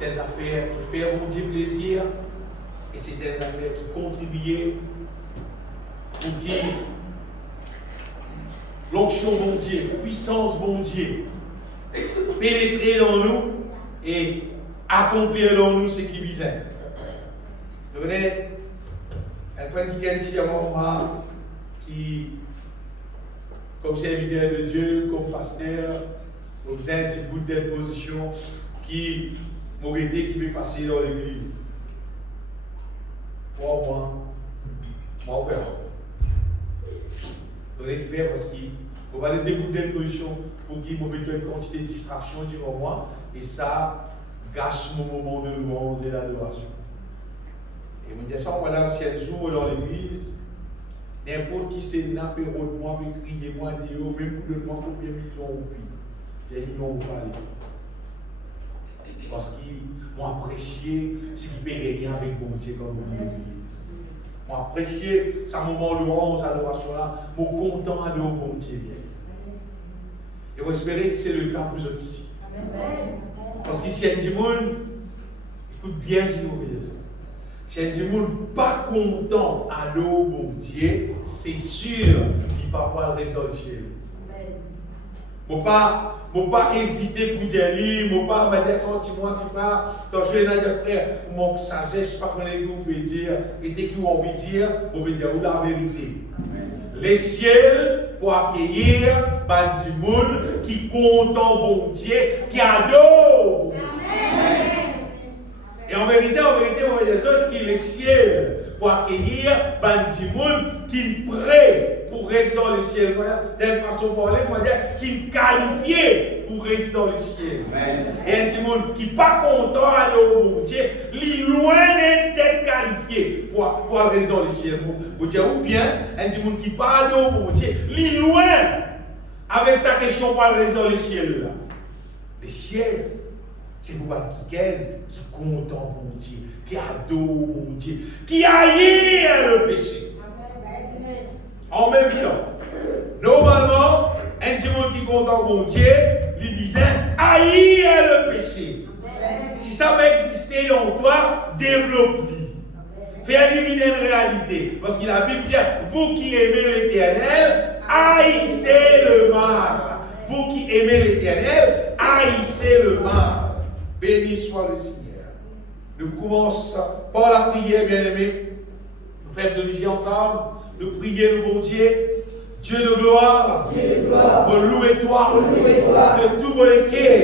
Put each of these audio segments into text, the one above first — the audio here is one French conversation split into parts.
c'est des affaires qui font mon Dieu plaisir, et c'est des affaires qui contribuent pour qui l'onction bon Dieu, puissance bon Dieu, pénétrer dans nous et accomplir dans nous ce qui visait. Vous voyez, elle fait qui dit à moi, qui, comme serviteur de Dieu, comme pasteur, comme un petit bout de position, qui m'aurait dit qui peut passer dans l'église. Moi, frère. Vous voyez qui fait parce qu'il faut pas les débouter de position pour qu'il m'ait une quantité de distraction durant moi, et ça gâche mon moment de louange et d'adoration. Et mon Dieu, ça, voilà, si elle joue dans l'église, n'importe qui c'est l'apéro de moi, me crier, moi, dire, même pour de moi, combien de millions ou plus. Des millions ou pas. Parce qu'ils m'ont apprécié ce qui peut rien avec mon Dieu comme l'église. M'ont apprécié ce moment de louange, adoration là, m'ont content à nous, mon Dieu. Et vous espérez que c'est le cas pour vous aussi. Parce que si il y a du monde, écoute bien si vous voulez. Si il y a du monde pas content à l'eau, mon Dieu, c'est sûr qu'il ne va pas rester dans le ciel. Il ne faut pas hésiter pour dire il ne faut pas mettre des sentiments, c'est pas. Quand je vais dire frère, mon sagesse, pas qu'on est vous pouvez dire, et dès que vous avez dire, vous pouvez dire la vérité. Les ciels pour accueillir du monde qui content bon Dieu, qui adore. Et en vérité, on va dire ça, qui les ciels pour accueillir du monde qui est prêt pour rester dans le ciel. D'une façon de parler, on va dire qui est qualifié pour rester dans le ciel. Et un monde qui n'est pas content à bon Dieu, il est loin d'être qualifié pour rester dans le ciel. Ou bien, un monde qui parle de bon Dieu, il est loin avec sa question pour rester dans le ciel. Le ciel, c'est pour qui content mon Dieu, qui adore mon Dieu, qui haït le péché. En même temps, normalement, un démon qui content mon Dieu, lui disait haït le péché. Si ça va exister dans toi, développe-le. Fais éliminer une réalité. Parce que la Bible dit, vous qui aimez l'Éternel, haïssez le mal. Vous qui aimez l'Éternel, haïssez le mal. Béni soit le Seigneur. Nous commençons par la prière, bien-aimés. Nous faisons de l'union ensemble. Nous prions le bon Dieu. Dieu de gloire, me louer toi, de tout mon cœur,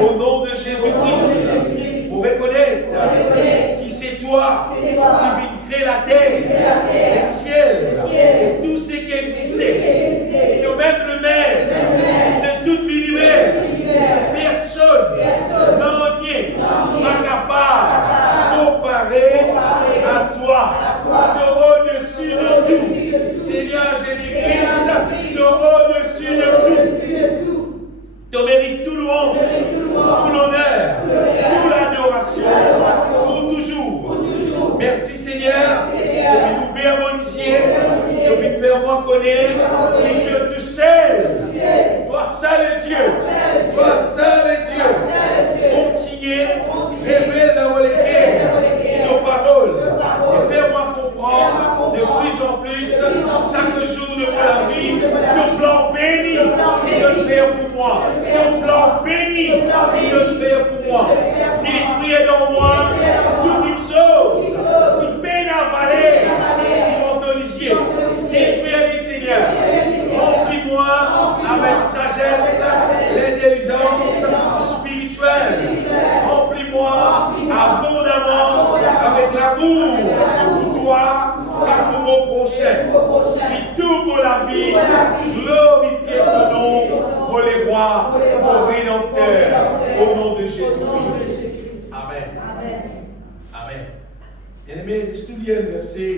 au nom de Jésus-Christ, pour reconnaître qui c'est toi, qui viens créer la terre, les ciels, et tout ce qui existait, que même le maître de tout l'univers, personne n'en est pas capable de comparer à toi, de au-dessus de tout. Seigneur Jésus-Christ, de au-dessus de tout. Tu mérites tout louange, tout l'honneur, toute l'adoration, pour toujours. Merci Seigneur, de nous ouvrir mon yeux, de nous faire moi connaître que tu sais, toi seul est Dieu, toi seul est Dieu. Continuez, révèle dans mon cœur nos paroles, et fais-moi comprendre de plus en plus, chaque jour de ma vie, ton plan béni qui te fait pour moi, ton plan béni qui te fait pour moi. Détruire dans moi toute chose qui peine à valer du montonicier. Détruire les Seigneurs. Remplis-moi avec sagesse, l'intelligence spirituelle. Remplis-moi abondamment avec l'amour pour toi et pour mon prochain. Qui tout pour la vie, glorifier ton nom pour les rois, pour Rédempteur, au nom de Jésus-Christ. Amen. Amen. Bien-aimés, nous lisons le verset,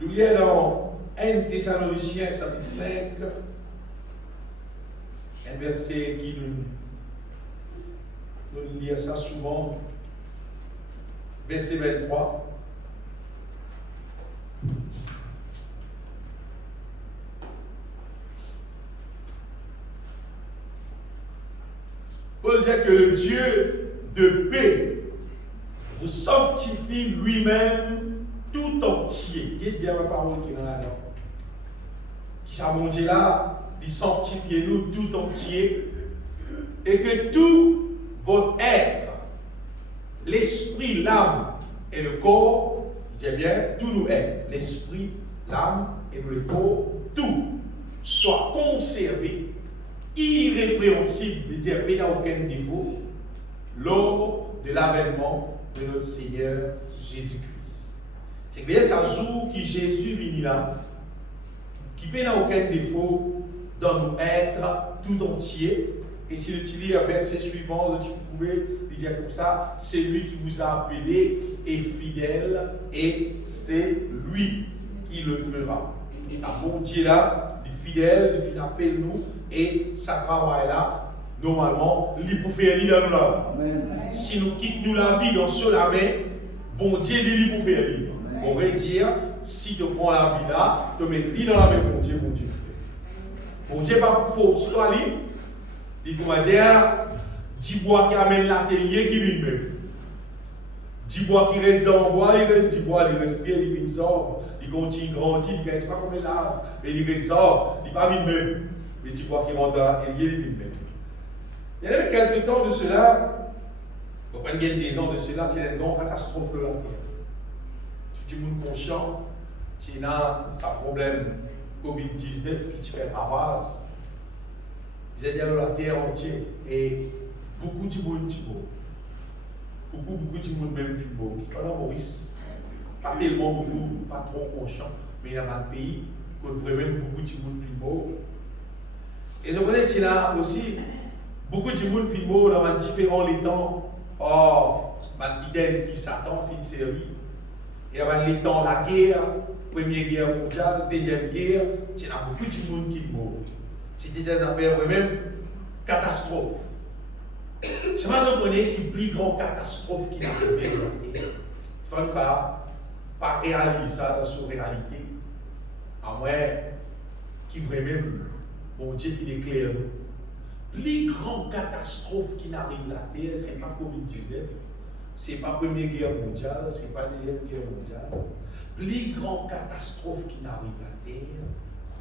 nous lisons dans 1 Thessaloniciens, chapitre 5, un verset qui nous lit ça souvent, verset 23. Paul dit que le Dieu de paix vous sanctifie lui-même tout entier. Dites bien ma parole qui est dans la langue. Qui ça, mon Dieu là, il sanctifie nous tout entier et que tout votre être, l'esprit, l'âme et le corps, je dis bien, tout nous est, l'esprit, l'âme et le corps, tout soit conservé, irrépréhensible, c'est-à-dire qu'il n'y a aucun défaut, lors de l'avènement de notre Seigneur Jésus-Christ. C'est bien ça jour que Jésus vient là, qui n'a aucun défaut dans nous être tout entier. Et si tu lis le verset suivant, tu pouvais dire comme ça, c'est lui qui vous a appelé est fidèle et c'est lui qui le fera. La bon Dieu là, il est fidèle, il appelle nous et ça travaille là, normalement, il peut faire l'île dans la vie. Si nous quittons la vie dans ce la main, bon Dieu il peut faire l'île. On va dire, si tu prends la vie là, tu mets l'île dans la main, bon Dieu. Bon Dieu, pas faut soit l'île. Il va dire, 10 bois qui amène l'atelier qui vient même. 10 bois qui reste dans le bois, il reste 10 bois, il reste bien, il vient sort. Il continue, grandit, il ne reste pas comme l'as, mais il reste sort, il ne va pas même. Les 10 bois qui rentrent dans l'atelier, il vient même. Il y a quelques temps de cela, vous prenez des ans de cela, c'est une grande catastrophe de la terre. Tu dis, mon conscient, tu as un problème COVID-19 qui te fait ravage. C'est-à-dire la terre entière et beaucoup de monde beaucoup de monde même qui voilà Maurice pas tellement beaucoup pas trop conscient mais il y a un pays qu'on vraiment beaucoup de monde filmo et je connais qu'il y a aussi beaucoup de monde filmo dans différents les temps qui s'attend fin de série il y a les temps la guerre première guerre mondiale deuxième guerre il y a beaucoup de monde qui meurt. C'était des affaires vraiment catastrophes. C'est pas ce qu'on est qui plus grande catastrophe qui n'a arrivé dans la terre. Il ne faut pas réaliser ça dans sa réalité. À moins qui vraiment, bon Dieu finit clair. Plus grande catastrophe qui n'arrive dans la terre, ce n'est pas COVID-19, ce n'est pas la Première Guerre mondiale, ce n'est pas la Deuxième Guerre mondiale. Plus grande catastrophe qui n'arrive dans la terre,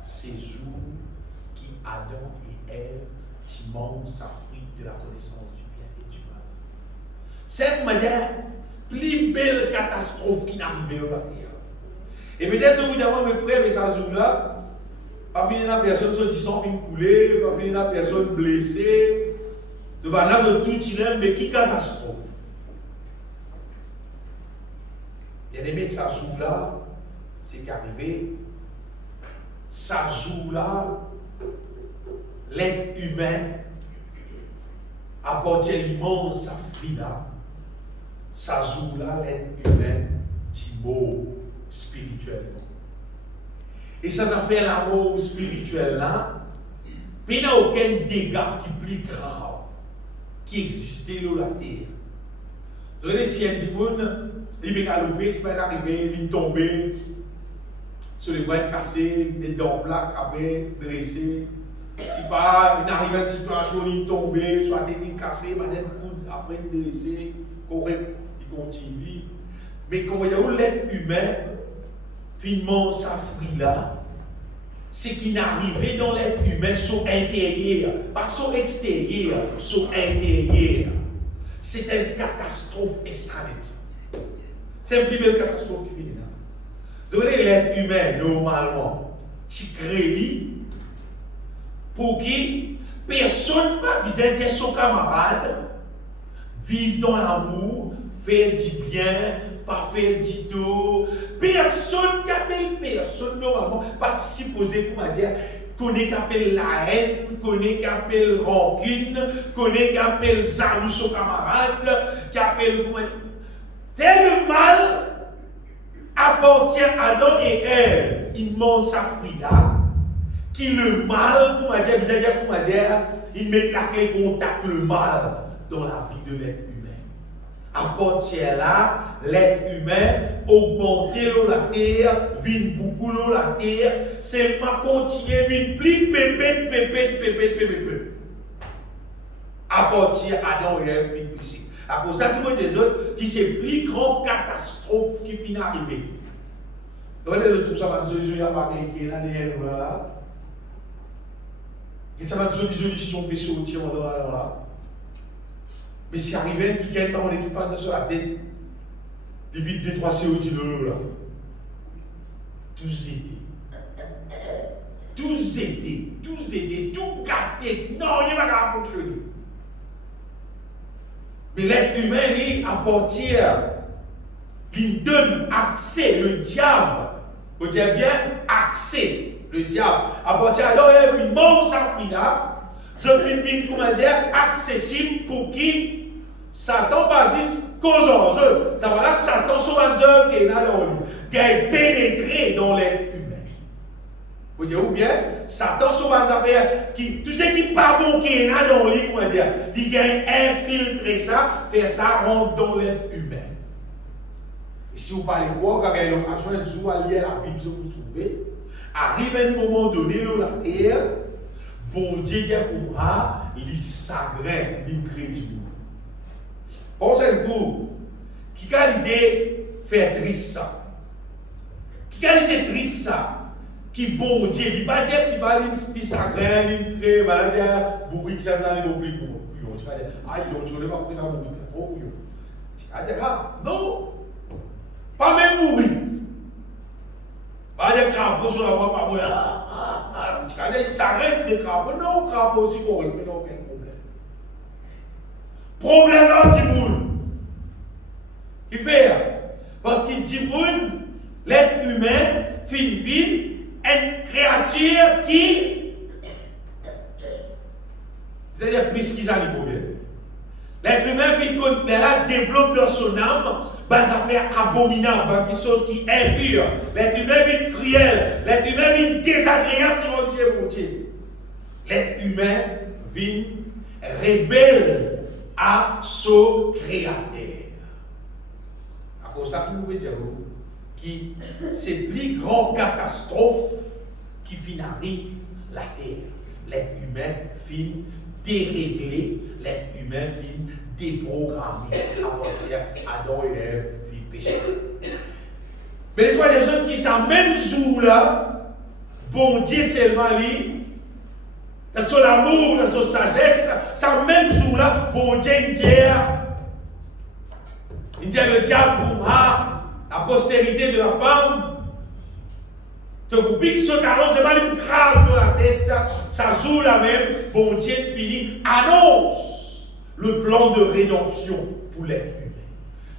c'est jour qui Adam et Ève qui mangent sa fruit de la connaissance du bien et du mal. C'est une manière plus belle catastrophe qui n'arrivait dans la terre. Et peut-être que vous dites, mes frères, mais ça joue là, pas finir la personne sur 10 ans coulée, pas finir la personne blessée, de là de tout il mais qui catastrophe. Bien aimé, ça joue là, c'est qu'arrivé, ça joue là, l'être humain apporte l'immense fruit là. Ça joue là, l'être humain, Thibaut, spirituellement. Et ça fait l'amour spirituel là, puis il n'y a aucun dégât qui est plus grave qui existait dans la terre. Vous voyez, si un monde, il est galopé, c'est pas arrivé, il est tombé sur les bras cassés, les dents plaques, après, dressées. Si pas, il arrive à une situation, il est tombé, soit il est cassé, il après, il est dressé, correct, il continue à vivre. Mais quand il y a l'être humain, finalement, ça fruit là, c'est qu'il n'arrivait dans l'être humain son intérieur, pas son extérieur, son intérieur. C'est une catastrophe extraordinaire. C'est une plus belle catastrophe qui finit là. Vous voyez, l'être humain, normalement, qui crée pour qui personne n'a besoin de son camarade, vivre dans l'amour, faire du bien, pas faire du tout. Personne qui appelle personne, normalement, participe aux époux, à dire, connaît qui appelle la haine, connaît qui appelle rancune, connaît qui appelle jaloux son camarade, qui appelle. Tel mal appartient à Adam et Ève. Ils mangent sa fruit là. Qui le mal, ils mettent la clé contact le mal dans la vie de l'être humain. Apportient là, l'être humain, augmenter la terre, vient beaucoup la terre, seulement continuer, vient plus pépé. Apportient Adam et Ève, vient péché. À cause de ça, qui autres, qui c'est plus grande catastrophe qui finit d'arriver. Regardez tout ça, il y a pas qui est là derrière nous là. Et ça va être une solution qui est sortie là. Mais si arrivé, qui quelqu'un on est qui passe sur la tête, il vite des 3 CO2 de l'eau là. Tous aider, tout gâté. Non, il n'y a pas qu'à fonctionner. Mais l'être humain est à partir, il donne accès, le diable, vous dites bien accès, le diable. À partir de là, il y a une mort sans prix là, je finis, comment dire, accessible pour qui Satan basis cause en eux. Ça va là, Satan sur un œuvre qui est là dans nous, qui est pénétré dans l'être humain. Vous dites ou bien, Satan sur un œuvre qui, tout ce qui n'est pas bon qui est là dans lui, comment dire, il gagne infiltrer ça, faire ça rentre dans l'être humain. Et si vous parlez quoi, quand il y a l'occasion de jouer à lire la Bible, vous trouvez, arrive un moment donné dans la terre, bon Dieu dit pour moi, il s'agrège, il crédit. Pensez un coup, qui qualité fait triste ça? Qui qualité triste ça? Qui bon Dieu, il ne pas dire si il s'agrège, il crée, il va dire, bourri, ça n'a pas plus pour. Ah, il a toujours pas pris la bourri, trop non, pas même bourri. Pas des crapauds sur la voie, pas bourri. Il s'agrège des crapauds, non, crapauds aussi correct, mais non, aucun problème. Problème là, Timoun. Il fait, parce que Timoun, l'être humain, finit vide, une créature qui, c'est-à-dire plus qu'ils ont les problèmes. L'être humain finit là, développe dans son âme des affaires abominables, des choses qui sont impures. L'être humain vit cruel, l'être humain vit désagréable, qui vont dire mon Dieu. L'être humain vit rebelle à son créateur. À cause de ça, vous pouvez dire que c'est plus grande catastrophe qui finit la terre. L'être humain finit déréglé, l'être humain finit déprogrammé à partir d'Adam et Ève finit péché. Mais les autres qui sont même jour là, bon Dieu seulement lui, dans son amour, dans son sagesse, c'est même jour là, bon Dieu il dit le diable pour moi, la postérité de la femme, te pique ce talon, c'est pas une crave de la tête, ça joue la même, bon Dieu finit, annonce le plan de rédemption pour l'être humain.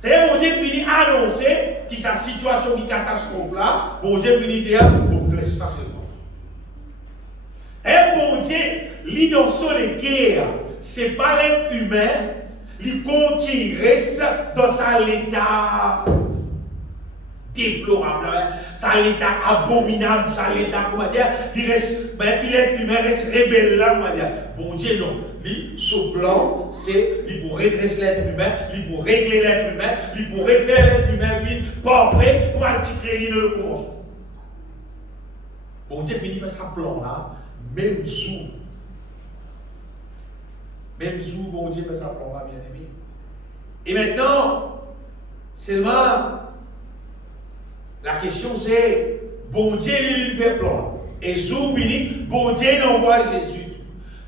C'est-à-dire, bon Dieu finit annoncer que sa situation qui catastrophe là, bon Dieu finit dire, bon, laisse ça c'est bon. Et bon Dieu, lui dans son guerre, c'est pas l'être humain, il continue reste dans sa l'état déplorable, ça l'état abominable, ça l'état, comment dire, il reste, qu'il est humain, reste rebelle là, comment dire. Bon Dieu, non. Ce plan, c'est, il pour redresser l'être humain, il pour régler l'être humain, il pour refaire l'être humain vide, parfait, pour attirer le commencement. Bon Dieu finit par sa plan là, même jour. Même jour, bon Dieu fait sa plan là, bien aimé. Et maintenant, seulement, la question c'est, bon Dieu, il fait plan. Et jour venu, bon Dieu envoie Jésus.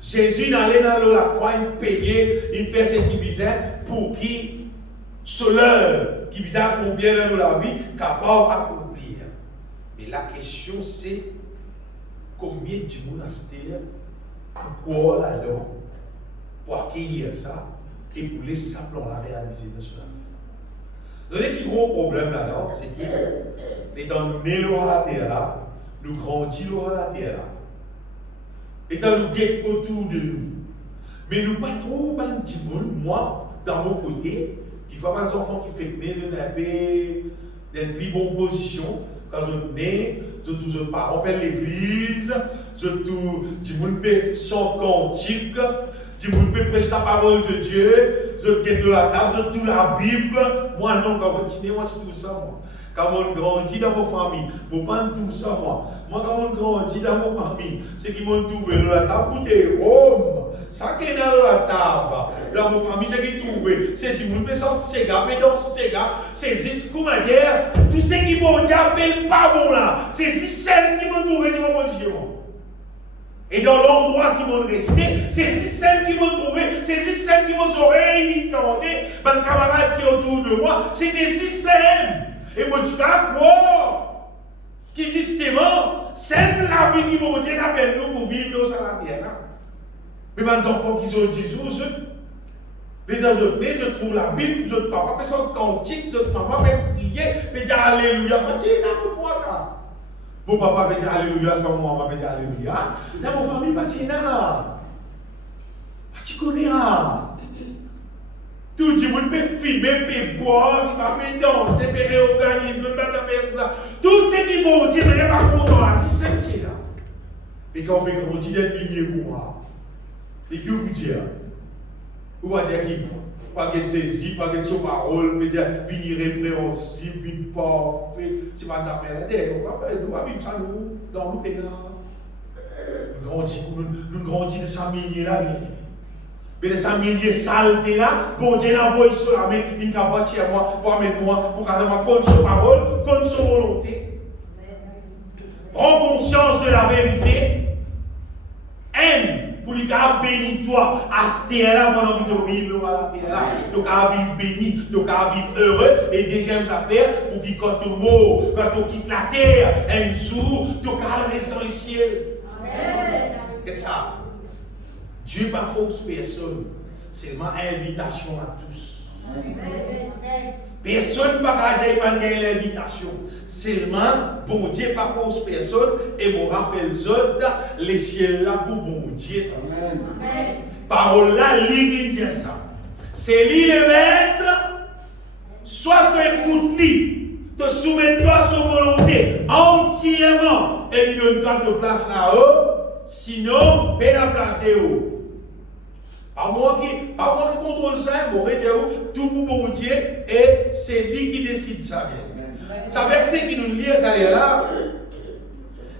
Jésus n'allait dans la croix, il payait, il fait ce qu'il faisait pour qu'il se l'heure qui visait à accomplir dans la vie, capable d'accomplir. Mais la question c'est, combien de monastères, pourquoi là-dedans, pour accueillir ça et pour laisser ça plan la réaliser dans ce vie. Donc, le gros problème là-dedans, c'est que, étant nous nés à la terre là, nous grandissons à la terre là. Étant nous guettes autour de nous. Mais nous pas trop un petit monde, moi, dans mon côté, qui fait pas des enfants qui fait naître dans une plus bonne position. Quand je nais, je tous les parents appellent l'église, je tout le monde peut son cantique, tout le monde peut prêcher la parole de Dieu, je guette de la table, je tout la Bible. Moi non, quand je continue, moi je tout ça. Moi. Quand on grandit dans vos familles, vous prenez tout ça, moi. Moi, quand on grandit dans vos familles, c'est qui m'ont trouvé dans la table de Rome. Ça qui est dans la table, dans vos familles, c'est qui trouvé. C'est du monde, mais ça, c'est gars, mais donc, c'est gars, c'est zis, comment dire, tout ce qui m'ont dit, appelle pas bon là. C'est zis, celles qui m'ont trouvé, du moment où et dans l'endroit qui m'ont resté, c'est zis, celles qui m'ont trouvé, c'est zis, celles qui m'ont oreilles tendues, mon camarade qui est autour de moi, c'était zis, celles. Et moi, je dis, quoi? Qui justement, c'est la vie qui mon Dieu appelle nous pour vivre dans la terre. Mais mes enfants qui sont Jésus, les autres trouvent la Bible, les autres papa, mais sont cantiques, les autres maman, mais prier, mais dire Alléluia. Mais c'est là pour moi ça. Mon papa peut dire Alléluia, c'est pas moi, maman peut dire Alléluia. Dans mon famille, pas là. Tu connais là. Tout le monde peut filmer, peut boire, peut danser, peut réorganiser, peut faire tout ce qui bon Dieu n'est pas content là, c'est ça qui est là. Et quand on peut grandir d'être milliers pour moi, et qui vous dire? Vous va dire qui? Pas de saisie, pas de son parole, peut dire venir répréhensible, venir parfait, c'est pas taper la tête. On va vivre ça nous, dans nous, nous grandissons de 100 milliers là, mais les 100 milliers saletés là, bon Dieu l'a envoyé sur la main, il t'a bâti à moi, pour amener moi, pour garder ma contre son parole, contre son volonté. Prends conscience de la vérité, aime. Pour lui dire béni toi, à cette terre-là, pendant que tu vis à la terre-là, tu vas vivre béni, tu vas vivre heureux. Et deuxième affaire, pour que quand tu mors, quand tu quittes la terre, un jour, tu vas rester dans le ciel. Amen. C'est ça. Dieu n'est pas fausse personne, c'est seulement invitation à tous. Amen. Personne ne peut dire qu'il y a l'invitation. Seulement, bon Dieu, pas fausse personne, et mon rappel autres, les ciels là pour bon Dieu. Ça. Amen. Parole là, lui dit ça. C'est lui le maître, soit tu écoutes lui, te soumets-toi à son volonté entièrement, et il donne pas de place là-haut, sinon, fais la place de haut. Pas moi qui contrôle ça, bon, tout pour bon Dieu, et c'est lui qui décide ça. Ça verset qui nous lit là,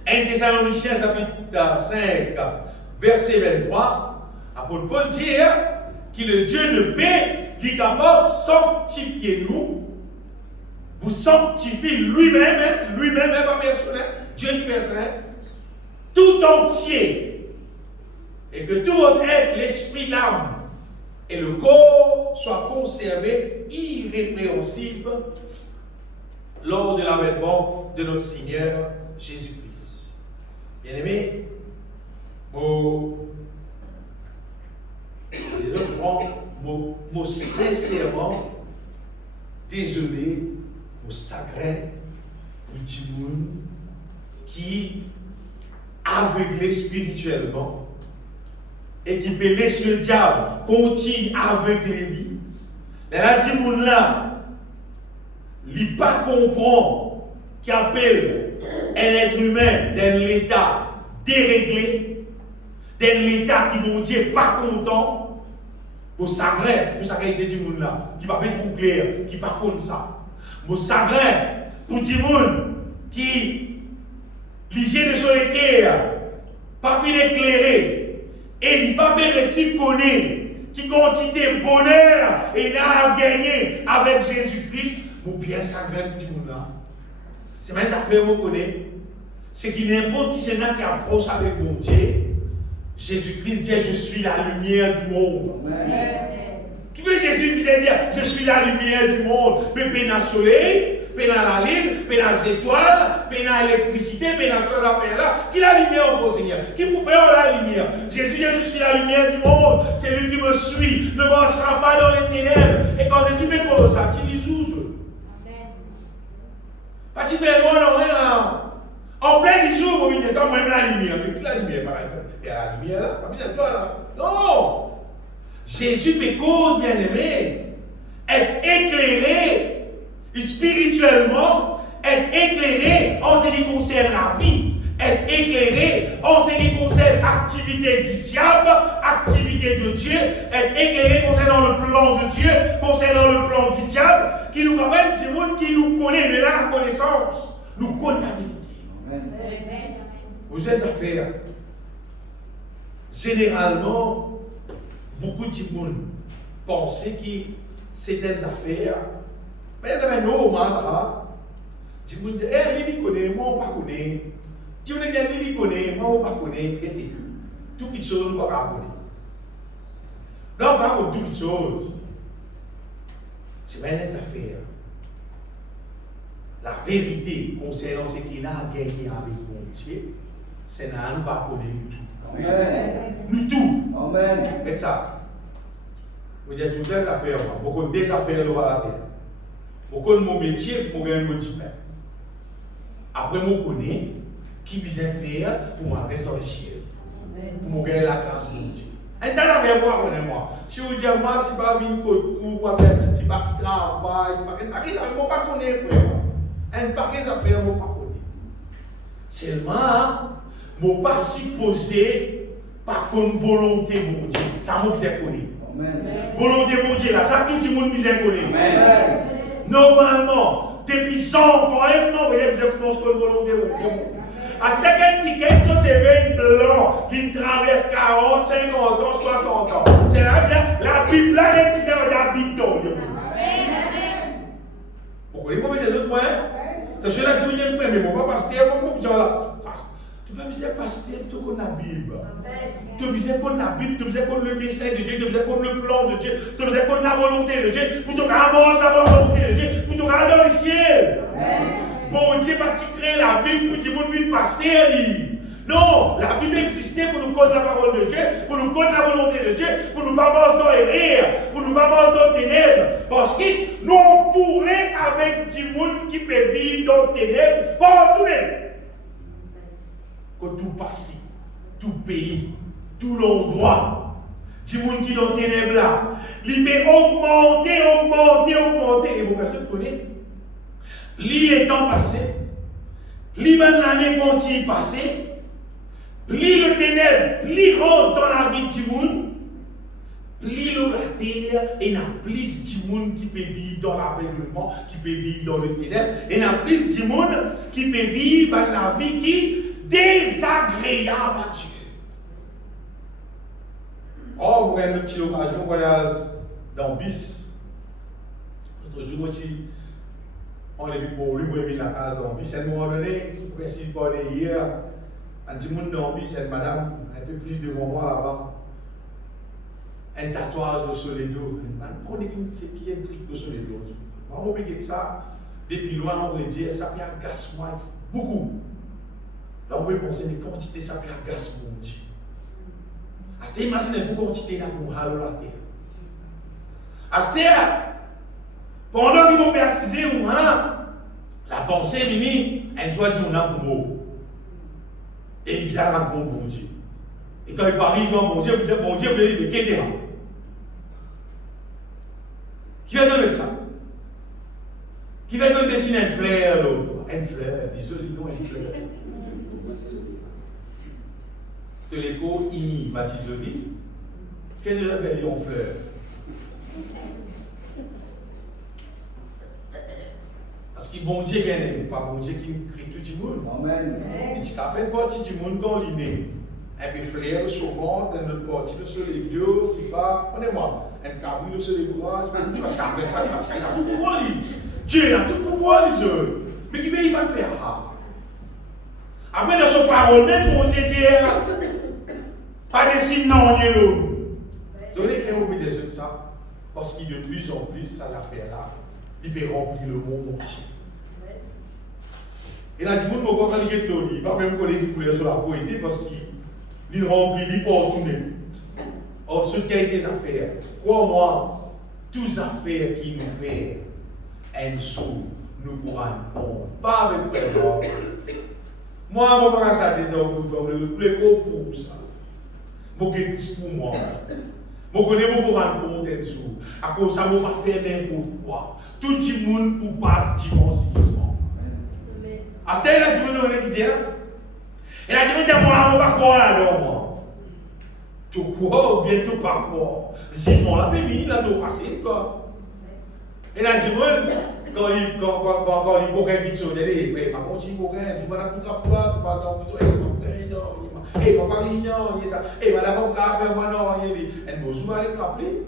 1 Thessaloniciens chapitre 5, verset 23, apôtre Paul dit que le Dieu de paix qui est capable de sanctifier nous, vous sanctifie lui-même, lui-même, pas personnel, Dieu qui fait ça, tout entier. Et que tout votre être, l'esprit, l'âme et le corps soient conservés irrépréhensibles lors de l'avènement de notre Seigneur Jésus-Christ. Bien-aimés, moi sincèrement désolé, mon chagrin pour tout le monde qui aveuglé spirituellement et qui peut laisser le diable continuer à aveugler lui. Mais là, dit moun là, il pas comprend qui appelle un être humain dans l'état déréglé, dans l'état qui mon Dieu pas content, pour chagrin, pour ça qu'il dit moun là, qui va pas être clair, qui pas contre ça. Mon chagrin pour dit moun qui l'hygiène de son équerre, pas bien éclairé. Et il va bien réussir connaître qui quantité bonheur et n'a gagné avec Jésus-Christ, ou bien ça grève tout le monde là. C'est même ça fait reconnaître. C'est qu'il n'importe qui c'est là qui approche avec mon Dieu. Jésus-Christ dit je suis la lumière du monde. Amen. Qui veut Jésus qui dire je suis la lumière du monde, mais peine le soleil, peine la lune, peine les étoiles, peine l'électricité, peine tout ça là. Qui la lumière au Seigneur? Qui vous fait la lumière? Jésus dit je suis la lumière du monde. C'est lui qui me suit, ne marchera pas dans les ténèbres. Et quand Jésus fait comme ça, tu dis sous. Pas tu fais loin non rien. En plein du jour, vous dites comme même la lumière. Mais qui la lumière par exemple? Il y a la lumière là, pas besoin de toi là. Non! Jésus fait cause, bien-aimé, être éclairé spirituellement, être éclairé en ce qui concerne la vie, être éclairé en ce qui concerne activité du diable, activité de Dieu, être éclairé concernant le plan de Dieu, concernant le plan du diable, qui nous ramène du monde qui nous connaît, mais là la connaissance, nous connaît la vérité. Amen. Vous êtes affaires. Généralement, beaucoup de monde pensent que certaines affaires, mais c'est normal, hein? Du monde dit, lui connaît, moi on ne connaît pas. Tu me dis, lui connaît, moi on ne connaît pas. Tout quelque chose, nous ne connaissons pas. Donc, par contre, toute chose, c'est pas une affaire. La vérité concernant ce qu'il a gagné avec mon Dieu, c'est que nous ne connaissons pas tout. Amen. Nous tout. Amen. Et ça. Vous dites, toutes les affaires, beaucoup des affaires de la terre. Beaucoup de mon métier, pour gagner mon diplôme. Après, je connais qui besoin faire pour rester dans le ciel. Pour gagner la grâce de Dieu. Et dans la vie, moi, si vous dites, moi, si pas une côte, si pas qui travaille, si pas qui travaille, moi, pas connaître, frère. Et pas qui affaires, moi, pas connaître. Seulement, moi, pas supposé par contre volonté de Dieu. Ça, moi, besoin connaître. Volonté de Dieu, là, ça, tout le monde besoin connaître. Normalement, depuis 100 ans, non, vous avez besoin de volonté de Dieu. À ce que tu c'est blanc qui traverse 40, 50 ans, 60 ans. C'est là bien, la Bible là, elle dit la Bible dans le vous connaissez pas les autres points? C'est la deuxième frère, mais mon pasteur, comme vous là. Tu peux me pasteur, tu connais la Bible. Tu peux connaître la Bible, tu peux connaître le dessein de Dieu, tu peux connaître le plan de Dieu, tu peux connaître la volonté de Dieu, pour te avancer la volonté de Dieu, pour te aller dans le ciel. Bon Dieu va créer la Bible pour dire que nous pasteur. Non, la Bible existait pour nous connaître la parole de Dieu, pour nous connaître la volonté de Dieu, pour nous pas mort dans les rires, pour nous pas mort dans les ténèbres. Parce que nous entourés avec des gens qui peuvent vivre dans les ténèbres, pas tout le monde. Quand tout passe, tout pays, tout l'endroit, des gens qui sont dans les ténèbres là, ils peuvent augmenter. Et vous personne connaît. Plus les temps passés, plus l'année continue à passer, plus le ténèbre, plus rentre dans la vie du monde, plus la terre, et il y a plus de monde qui peut vivre dans l'aveuglement, qui peut vivre dans le ténèbre, et il y a plus de monde qui peut vivre dans la vie qui est désagréable à Dieu. Oh, vous avez une petite occasion, voyage dans bis. L'autre jour, on l'a vu pour lui, moi, la case dans bis. À un moment donné, je suis pas hier. Un petit monde dans bis, c'est madame, un peu plus devant moi là-bas. Un tatouage de sur les dos. On est qui est un truc de sur les dos. On regarde ça, depuis loin, on va dire, ça peut agacer moi beaucoup. Là, on peut penser, mais quantité ça peut agacer mon Dieu. À ce moment, imaginez une quantité là pour halo la terre. À ce moment, pendant qu'ils vont préciser, la pensée vient, elle soit dit mon âme pour moi. Et il vient avec mon Dieu. Et quand il parle, il dit bon Dieu, il dit bon Dieu, mais qu'est-ce que c'est? Qui va donner ça? Qui va donner dessiner une fleur à l'autre? Une fleur, désolé, non, une fleur. Que l'écho ini baptisoni, quelle est la belle en fleur? Parce que bon Dieu bien aimé, pas bon Dieu qui crée tout le monde. Amen. Et tu as fait partie du monde dans l'inné. Et puis fleur souvent dans notre partie le soleil Dieu, c'est pas, on est moi, un cabri sur les bras, mais parce qu'il a fait ça, parce qu'il a tout pouvoir. Dieu a tout pouvoir les autres. Mais qui veut il va faire? Après dans son parole, même mon Dieu dit, pas de signe non, on est là. Donc les frères, vous mettez sur ça, parce qu'il de plus en plus, ces affaires-là, il peut remplir le monde entier. Et là, du monde, quand il est là, il ne va même connaître qu'il coulait sur la poété parce qu'il remplit, il peut tourner. Or, ce qui a été des affaires, crois-moi, toutes les affaires qui nous fait un sou, nous pourrons pas avec frère. Moi, je ne vais pas s'arrêter dans le plus gros pour ça. Je vais pour moi. Je connais pour rendre compte de ça. À cause de ça, je ne vais pas faire n'importe quoi. Tout le monde pour passer du bon. À ce moment-là, tu me dis, Et là, tu me dis, moi, on va quoi alors, moi? Tout quoi ou bien tout pas quoi? Si mon là, peut venir là, tout passer, quoi. Et là, tu me quand il coquin qui se dit, mais par contre, il coquin, tu vas la couper à toi, tu vas la couper, non, et papa, non, ça, et madame, on va faire moi, non, et nous, on va aller t'appeler.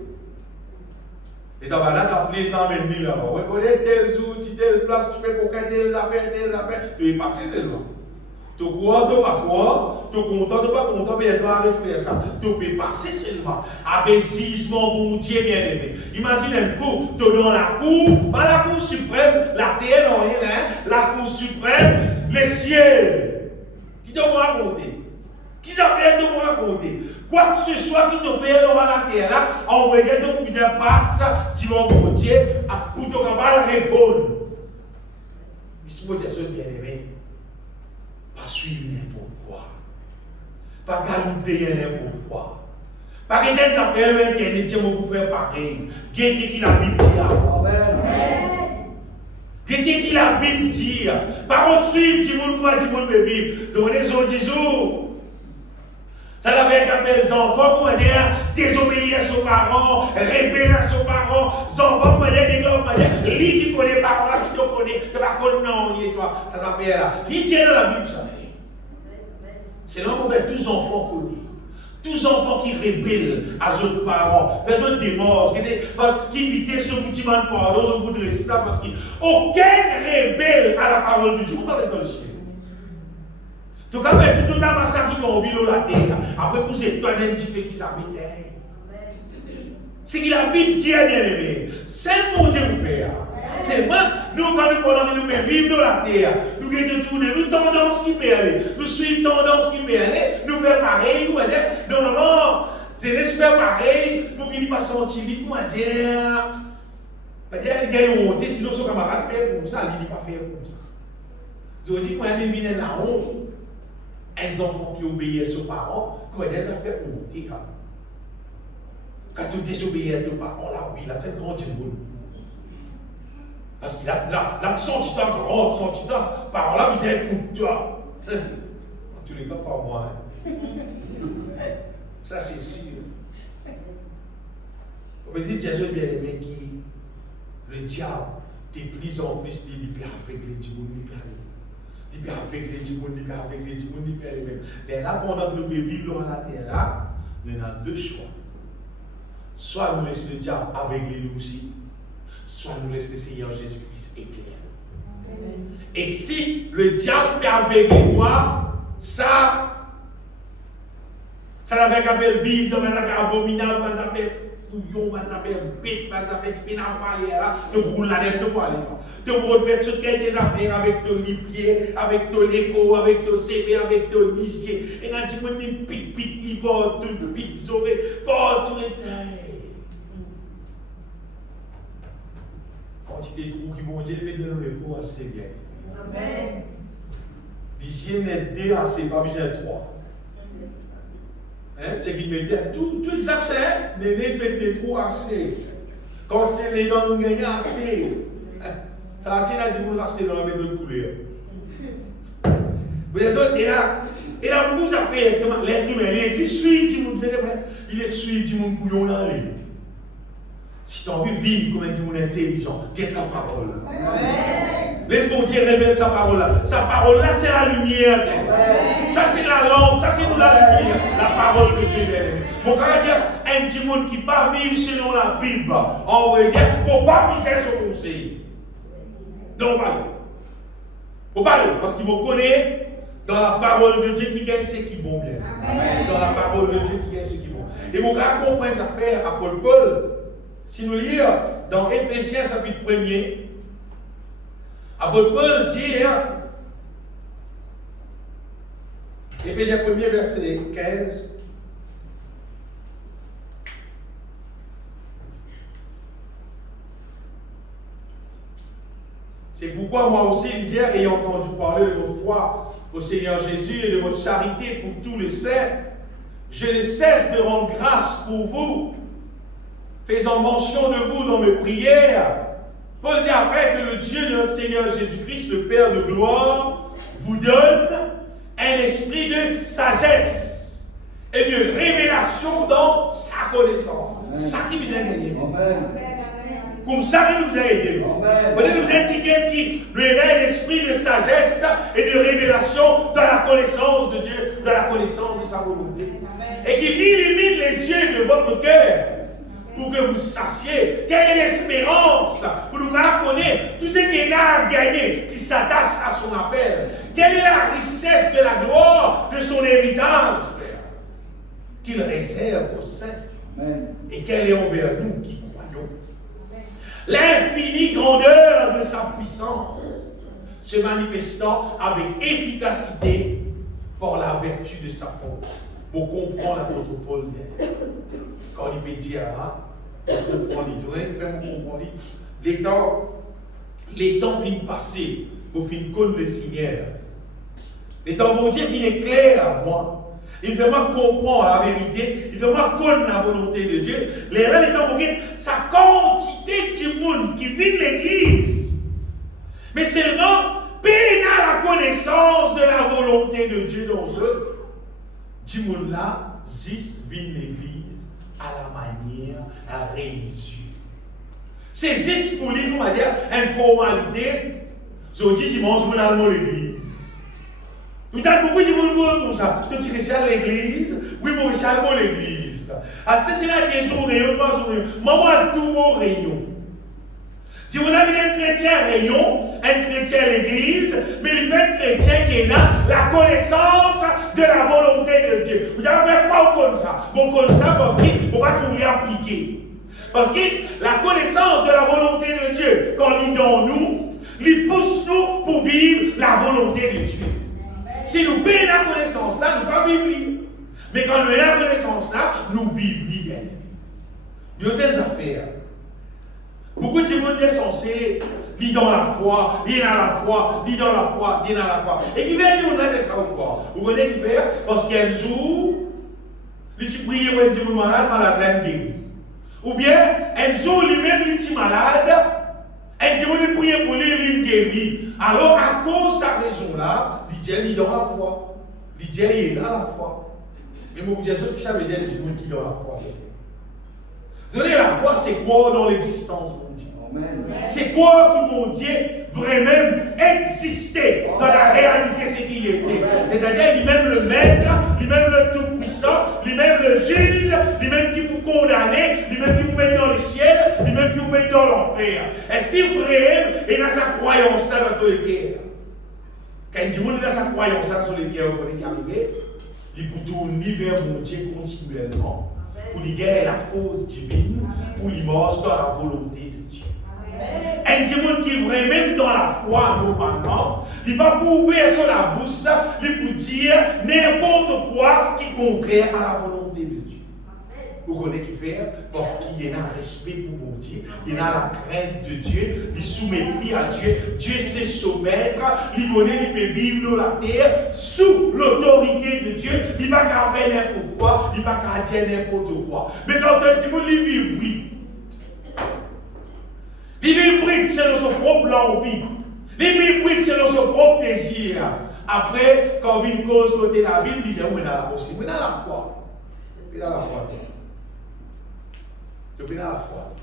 Et dans la t'appeler, dans le mille là, on reconnaît tel jour, telle place, tu peux coquin, telle affaire, tu es passé seulement. Tu crois, tu pas croire, tu content, tu pas content, mais tu arrêtes de faire ça. Tu peux passer seulement. Abaissement, bon Dieu bien aimé. Imagine un coup, tu es dans la cour, pas la cour suprême, la terre, non, rien, la cour suprême, les cieux. Qui doit me raconter? Qui s'appelle de me raconter? Quoi que ce soit qui te fait dans la terre, là, on va dire que tu passe, tu vas bon Dieu, pour te capable répondre. Dis-moi, Dieu, bien aimé. Pas suivre n'importe quoi. Pas galoper n'importe quoi. Pas que des affaires le internet, tu vas faire pareil. Qu'est-ce qui la Bible dit? Qu'est-ce qui la Bible dit? Par contre, suivre, tu vas vivre. Tu vas dire, 10 jours. Ça l'avait appelé les enfants, comment dire, désobéir à ses parents, rébérer à ses parents, enfants, comment dire, des gars, comment dire, lui qui connaît pas, parents, qui te connaît, tu vas connaître, non, il est toi, ça s'appelle là. Il tient dans la Bible, ça. C'est là qu'on fait tous enfants connus. Tous enfants qui rébellent à leurs parents, font des divorces, qui invitent ce petit man pardon, ce bout de récital, parce qu'aucun rébelle à la parole de Dieu. Vous parlez dans le ciel. En tout cas, tout le massacre qui va en ville la terre. Après, pour ces tonnes qui fait qui s'habitent. C'est que la Bible dit, bien aimé, c'est mon Dieu vous fait. C'est moi, nous, quand nous pendant que nous pouvons vivre dans la terre, nous pouvons tourner, nous tendance qui peut aller, nous suivons tendance qui peut aller, nous faisons pareil, nous dire, non, c'est laisse faire pareil pour qu'il n'y ait pas senti vite, nous dire, il gagne honte, sinon son camarade fait comme ça, il ne pas faire comme ça. Je dis que moi, je viens là haut. Un enfant qui obéissent aux parents, comment dire, ça fait honte. Quand tu désobéis à tes parents, là, oui, il a peut-être grand monde. Parce qu'il a son petit temps grand, son petit temps, par là, vous avez coup de toi. En tous les cas, pas moi. Ça, c'est sûr. Comme si Jésus bien aimé qui, le diable, de plus en plus, il peut aveugler du monde, il peut aveugler du monde, il peut aveugler du monde, il peut aller même. Mais là, pendant que nous vivons dans la terre, là, nous avons deux choix. Soit nous laissons le diable aveugler nous aussi, soit nous laissons le Seigneur Jésus-Christ éclairer. Et si le diable peut aveugler toi, ça n'avait qu'à faire vivre dans une affaire abominable, dans une affaire couillon, dans une affaire bête, dans une affaire qui n'a pas aller là, te roule la tête, te parler. Te roule faire ce qu'il y a des affaires avec ton lipier, avec ton écho, avec ton CV, avec ton ligier. Et là, tu me dis pic, partout, pic, oreilles, partout les tailles. Quantité de trous qui vont dire, mais dans le écho assez bien. Amen. L'hygiène est deux assez, pas besoin de trois. Hein? C'est qu'il mettait tout exact, c'est les nez mettaient trop assez. Quand les dents nous gagnaient assez. Ça assez là, du coup, rester dans la même couleur. Et là, beaucoup d'affaires, l'être humain, il existe, suivre du monde, il est suivre du monde couillon dans les. Si tu as envie de vivre comme un monde intelligent, guette la parole. Laisse mon Dieu révéler sa parole là. Sa parole là, c'est la lumière. Ça, c'est la lampe. Ça, c'est nous la lumière. La parole de Dieu. Mon caractère, un petit monde qui ne pas vivre selon la Bible, on va dire, pour ne pas pisser son conseil. Non, pas. Faut pas aller, parce qu'il me connaît dans la parole de Dieu qui gagne ce qui vont bien. Amen. Dans la parole de Dieu qui gagne ce qui vont. Et mon gars comprend cette affaire à Paul. Si nous lisons dans Éphésiens chapitre 1er, Paul dit, Éphésiens 1er verset 15, c'est pourquoi moi aussi, hier, ayant entendu parler de votre foi au Seigneur Jésus et de votre charité pour tous les saints, je ne cesse de rendre grâce pour vous, faisant mention de vous dans mes prières. Paul dit après que le Dieu de notre Seigneur Jésus-Christ, le Père de gloire, vous donne un esprit de sagesse et de révélation dans sa connaissance. Ça qui nous a gagné. Comme ça qui nous a aidé. Peut-être nous êtes quelqu'un qui nous a un esprit de sagesse et de révélation dans la connaissance de Dieu, dans la connaissance de sa volonté. Et qu'il illumine les yeux de votre cœur pour que vous sachiez quelle est l'espérance, pour nous connaître tout ce qu'il a à gagner, qui s'attache à son appel. Quelle est la richesse de la gloire de son héritage, qu'il réserve aux saints. Et quelle est envers nous qui croyons. L'infinie grandeur de sa puissance se manifestant avec efficacité par la vertu de sa force. Pour comprendre l'apôtre Paul, quand il peut dire, pour comprendre, les temps finissent passer, pour finir connaître le Seigneur. Les temps, mon Dieu, finissent clair à moi. Il fait moi comprendre la vérité, il fait moi connaître la volonté de Dieu. Les temps, sa quantité de monde qui vit l'église. Mais seulement, peine à la connaissance de la volonté de Dieu dans eux. Dis-moi là, Zis vit l'église à la manière religieuse. C'est Zis pour lui, on va dire, une formalité. Je dis dimanche, je vais aller à l'église. Vous avez beaucoup de monde comme ça. Je te tire à l'église, oui, moi, je vais à l'église. C'est là des jours, 3 jours. Maman a tout au réunion. Si vous avez un chrétien réunion, un chrétien à l'église, mais il est un chrétien qui a la connaissance de la volonté de Dieu. Vous avez pas comme ça. Vous comme ça parce qu'il ne faut pas tout lui appliquer. Parce que la connaissance de la volonté de Dieu, quand il est dans nous, il pousse nous pour vivre la volonté de Dieu. Si nous payons la connaissance là, nous ne pouvons pas vivre. Mais quand nous avons la connaissance là, nous vivons bien. Nous avons des affaires. Beaucoup de monde est censé dire dans la foi, dire dans la foi, dire dans la foi, dire dans la foi. Et qui vient dire on a des ça ou quoi? Vous connaissez qui fait? Parce qu'un jour, il s'est prié pour dire malade, malade guéri. Ou bien, un jour, lui-même, il est malade, et dit on prié pour lui, il guéri. Alors, à cause de sa raison là, il dit dans la foi. Il dit il est dans la foi. Mais moi, je dis ce que ça veut dire, il dit dans la foi. Vous savez, la foi, c'est croire dans l'existence de mon Dieu. C'est croire que mon Dieu vraiment existait dans la réalité, ce qu'il était. C'est-à-dire, lui-même le maître, lui-même le tout-puissant, lui-même le juge, lui-même qui peut condamner, lui-même qui peut mettre dans le ciel, lui-même qui peut mettre dans l'enfer. Est-ce qu'il vraiment est dans sa croyance dans tous les cœurs? Quand il dit qu'on a sa croyance sur les cœurs, on est arrivé, il peut tourner vers mon Dieu continuellement. Pour lui gagner la force divine, pour lui marcher dans la volonté de Dieu. Un démon qui est vraiment dans la foi, normalement, il va prouver sur la bouche, il peut dire n'importe quoi qui est contraire à la volonté de Dieu. Vous connaissez qui faire? Parce qu'il y a un respect pour mon Dieu, il y a la crainte de Dieu, il soumet à Dieu, Dieu sait soumettre, il connaît, il peut vivre dans la terre sous l'autorité de Dieu, il ne va pas faire n'importe quoi, il ne va pas dire n'importe quoi. Mais quand un petit monde, il vit, oui. Il vibre selon son propre envie, il vibre selon son propre désir. Après, quand on vit une cause côté la Bible, il dit on est dans la possible, on est dans la foi. On est dans la foi. Depuis dans la foi.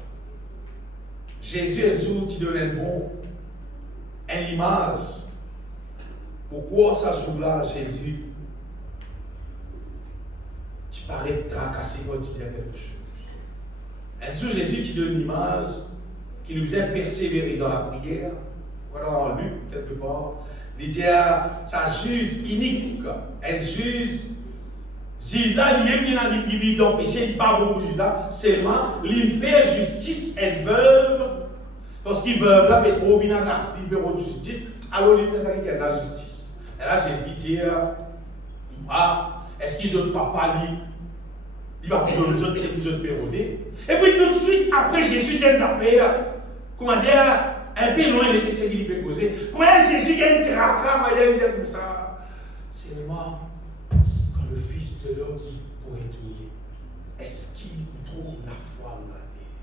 Jésus est jour qui donne un bon, une image. Pourquoi ça joue-là, Jésus? Tu parais tracassé quand tu dis quelque chose. Un jour, Jésus qui donne une image qui nous vient persévérer dans la prière. Voilà en Luc, quelque part. Il dit ça juge unique. Un juge. Juge là, il vit dans le péché, il n'est pas bon juge là, seulement, il fait justice à une veuve, parce qu'il veuve là, Pétro vient dans le bureau de justice, alors il fait ça qui est la justice. Et là, Jésus dit, est-ce qu'ils n'ont pas parlé? Il va prendre les autres, c'est qu'ils ont pérodé. Et puis tout de suite, après, Jésus dit une affaire, comment dire, un peu loin des textes qu'il peut poser. Comment Jésus qui a une craquage, il dit comme ça, seulement, le Fils de l'homme pourrait trouver. Est-ce qu'il trouve la foi dans la terre?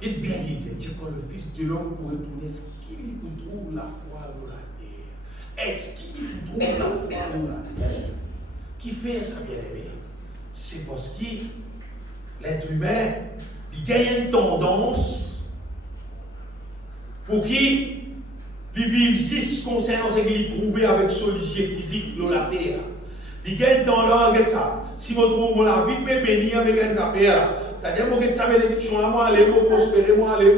Dites bien, il dit quand le Fils de l'homme pourrait trouver, est-ce qu'il trouve la foi dans la terre? est-ce qu'il trouve la foi dans la terre? Qui fait ça, bien-aimé? C'est parce que l'être humain, il gagne une tendance pour qu'il vive 6 concernant ce qu'il trouve avec sollicité physique dans la terre. Il gagne une tendance à ça. Si vous trouvez la vie peut bénir avec une affaire, c'est-à-dire que ça bénédiction là, moi, allez, moi, prospérer, moi, allez.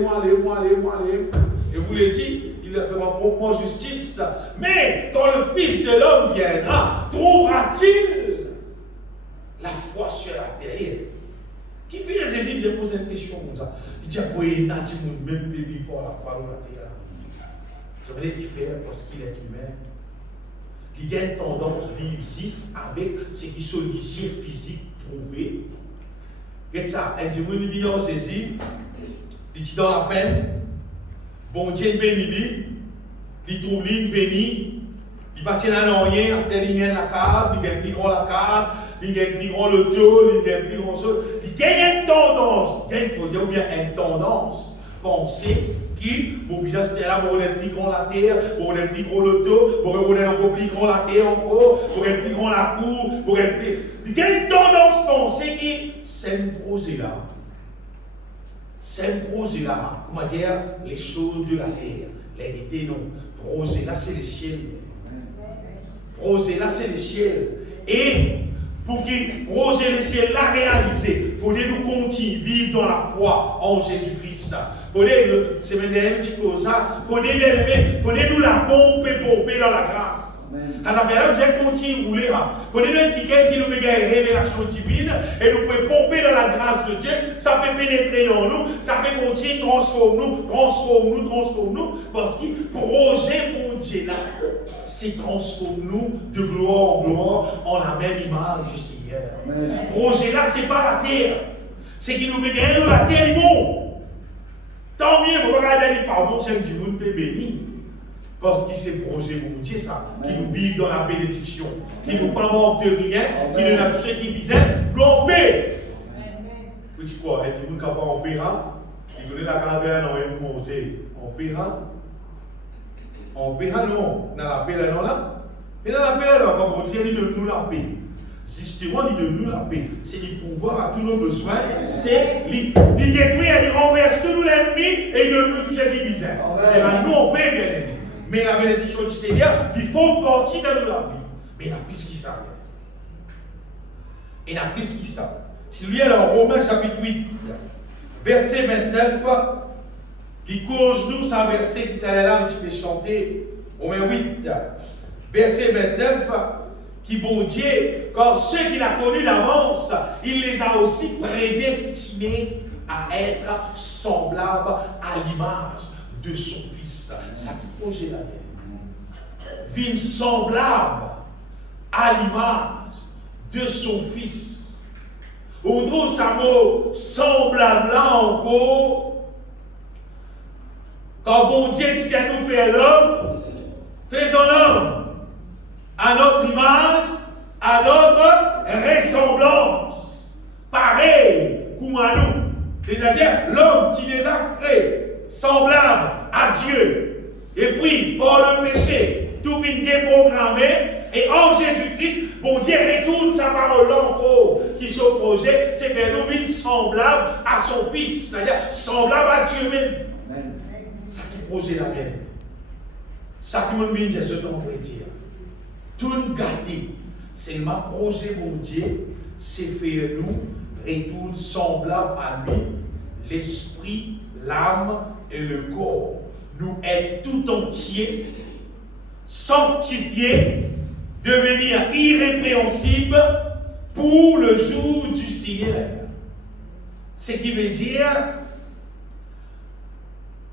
Et vous l'avez dit, il leur fera proprement justice. Mais quand le Fils de l'homme viendra, trouvera-t-il la foi sur la terre? Qui fait les hésites de poser une question comme ça? Il dit, oui, il a dit, même bébé pour la foi dans la terre. Ça veut dire qu'il fait parce qu'il est humain. Il a une tendance à vivre 6 avec ce qui sont les physiques trouvés. Regarde ça, un démon vient en saisie, il dit dans la peine, bon Dieu béni, il trouve l'île béni, il passe dans rien, il gagne la carte, il gagne plus grand la carte, il gagne plus grand le taux, il gagne plus grand chose. Il gagne une tendance, ou bien une tendance, penser qu'il, bon, bien c'était là, on est plus grand la terre, on est plus gros le taux, on est encore plus grand la terre encore, on est plus grand la cour, on est plus. Il gagne une tendance penser que c'est un projet là. C'est un projet là, comment dire, les choses de la terre, les guettés non. Projet là, c'est les ciels. Projet là, c'est les ciels. Et pour qu'il projet les ciels là réalisé, il faut nous continuer à vivre dans la foi en Jésus-Christ. Il faut la semaine dernière, il faut nous la pomper dans la grâce. Quand ça fait là, Dieu continue à rouler. Il faut quelqu'un qui nous fait une révélation divine et nous peut pomper dans la grâce de Dieu. Ça peut pénétrer dans nous, ça peut continuer, transformer nous. Parce que le projet pour Dieu là, c'est transformer nous de gloire en gloire en la même image du Seigneur. Le projet là, c'est pas la terre. C'est qu'il nous met dans la terre, il est bon. Tant mieux, on va regarder par bon, c'est du monde peut bénir. Parce que c'est le projet pour Dieu, ça, qui nous vivent dans la bénédiction, qui nous pas manque de rien, qui nous a tout ce qui visait, l'on paie. Vous dites quoi? Et tout le monde qui n'a pas en paiera, il donne la carabelle dans un musée. On paiera? On paiera non. Dans la paix là, non là? Et dans la paix là, comme on dit, il donne nous la paix. Justement, il donne nous la paix. C'est le pouvoir à tous nos besoins. C'est il détruit et il renverse tous nos ennemis et il donne nous tout ce qui visait. Et nous, on paie, bien aimé. Mais la bénédiction du Seigneur, il faut partir dans la vie. Mais il y a plus qui ça. Il y a plus qui ça. Si vous lisez dans Romains chapitre 8, verset 29, qui cause nous, c'est un verset qui est là, je peux chanter. Romains 8, verset 29, qui bon Dieu, car ceux qu'il a connus d'avance, il les a aussi prédestinés à être semblables à l'image de son Fils. Ça qui projet là. Vie semblable à l'image de son Fils. Au trouve ça mot semblable là encore. Quand bon Dieu dit qu'il nous fait l'homme, faisons l'homme à notre image, à notre ressemblance. Pareil comme à nous. C'est-à-dire l'homme qui les a créés. Semblable à Dieu. Et puis, par le péché, tout vient déprogrammé. Et en Jésus-Christ, bon Dieu retourne sa parole encore, qui son projet, c'est faire nous vivre semblable à son Fils, c'est-à-dire semblable à Dieu même. Ça qui projet la même. Ça qui me vient dire ce qu'on veut dire. Tout gâté, c'est ma projet, mon Dieu, c'est faire nous retourne semblable à lui, l'esprit, l'âme et le corps. Nous être tout entier, sanctifiés, devenir irrépréhensibles pour le jour du Seigneur. Ce qui veut dire,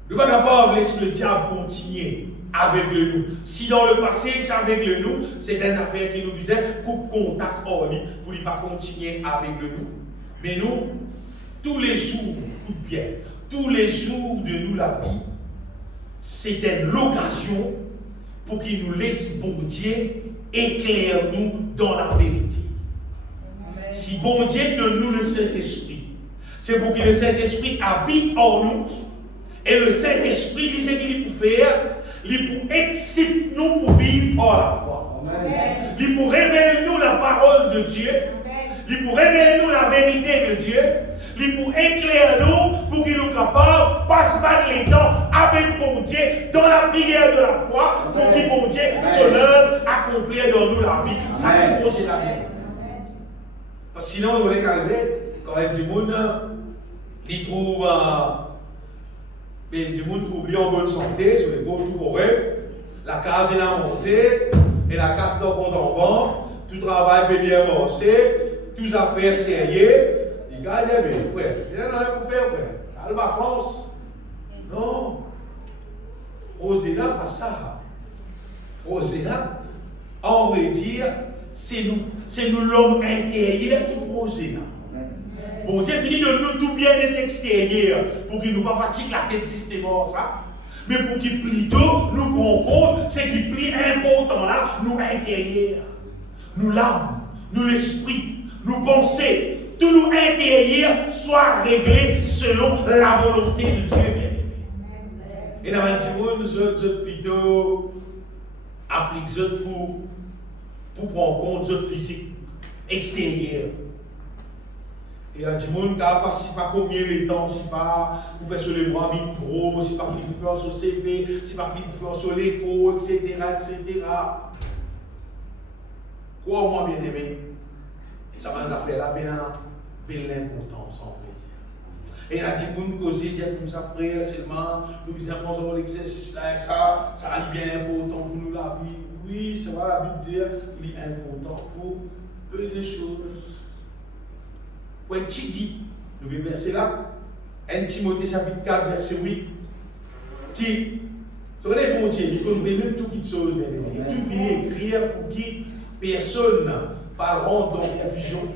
nous ne sommes pas capables de laisser le diable continuer avec nous. Si dans le passé, tu avec nous, c'est des affaires qui nous disaient coupe contact hors lui pour ne pas continuer avec nous. Mais nous, tous les jours, écoute bien, tous les jours de nous la vie, c'était l'occasion pour qu'il nous laisse bon Dieu éclaire nous dans la vérité. Amen. Si bon Dieu donne nous le Saint-Esprit, c'est pour que le Saint-Esprit habite en nous. Et le Saint-Esprit, il sait qu'il peut faire, il pour exciter nous pour vivre par la foi. Il pour révéler nous la parole de Dieu. Il pour révéler nous la vérité de Dieu. Il pour éclairer nous pour qu'il nous capable de passer les temps avec bon Dieu dans la prière de la foi pour que bon Dieu se lève accomplir dans nous la vie. Ça nous projet la vie. Sinon, on est arrivé quand il y a du monde, il trouve du monde trouve lui en bonne santé, sur les beaux tout correct, la case est avancée, et la casse dans le banc, tout travail peut bien avancer, tout affaires sérieux. Il dit, regardez bien, frère, il n'y a rien pour faire, frère. À la vacances. Non. Rosina, pas ça. Rosina, on veut dire, c'est nous l'homme intérieur qui Rosina. Bon Dieu finit de nous tout bien être extérieur pour qu'il ne nous pas fatigue la tête systématiquement ça. Mais pour qu'il plutôt nous prend compte, c'est qu'il plus important là, nous intérieur, nous l'âme, nous l'esprit, nous pensées, tout nous intérieur soit réglé selon la volonté de Dieu bien-aimé. Et dans le petit monde, nous autres plutôt appliquent pour prendre compte de notre physique extérieure. Et il y a des gens qui ne savent pas combien de temps, si pas pour faire sur les bras vite gros, si pas pour faire sur le CV, si pas pour faire sur l'écho, etc. Quoi au moins bien aimé, ça va nous faire la belle importance en plaisir. Et il y a des gens qui causent, il y a comme ça, frère, seulement, nous disons l'exercice là, ça va bien important pour nous la vie. Oui, c'est vrai, la Bible dit, il est important pour peu de choses. Ouais, Tidi, nous le verset là, 1 Timothée chapitre 4, verset 8, qui, sur les bons dieux, il connaît même tout qui chose, il finit d'écrire pour qui personne parleront dans confusion.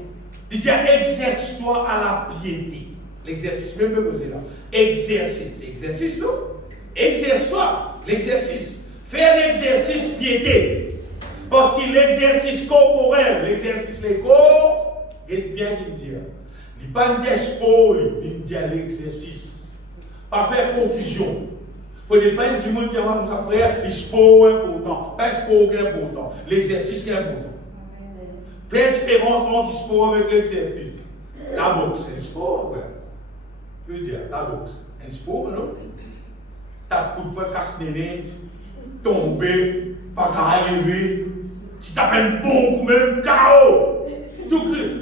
Il dit, exerce-toi à la piété. L'exercice, même pas posé là. Exercice, non? Exerce-toi, l'exercice. Fais l'exercice piété. Parce que l'exercice corporel, l'exercice les corps, est bien qu'il dit. Il n'y a pas de sport, il dit l'exercice. Pas faire confusion. Il ne faut pas dire que comme ça, frère, le sport est important. Pas le sport qui est important. L'exercice qui est important. Fais différence entre le sport avec l'exercice. La boxe, c'est un sport, frère. Je veux dire, la boxe, un sport, non? T'as coup de poing casse-néné, tomber, pas qu'à lever. Si t'as un bon coup, même KO. Tout le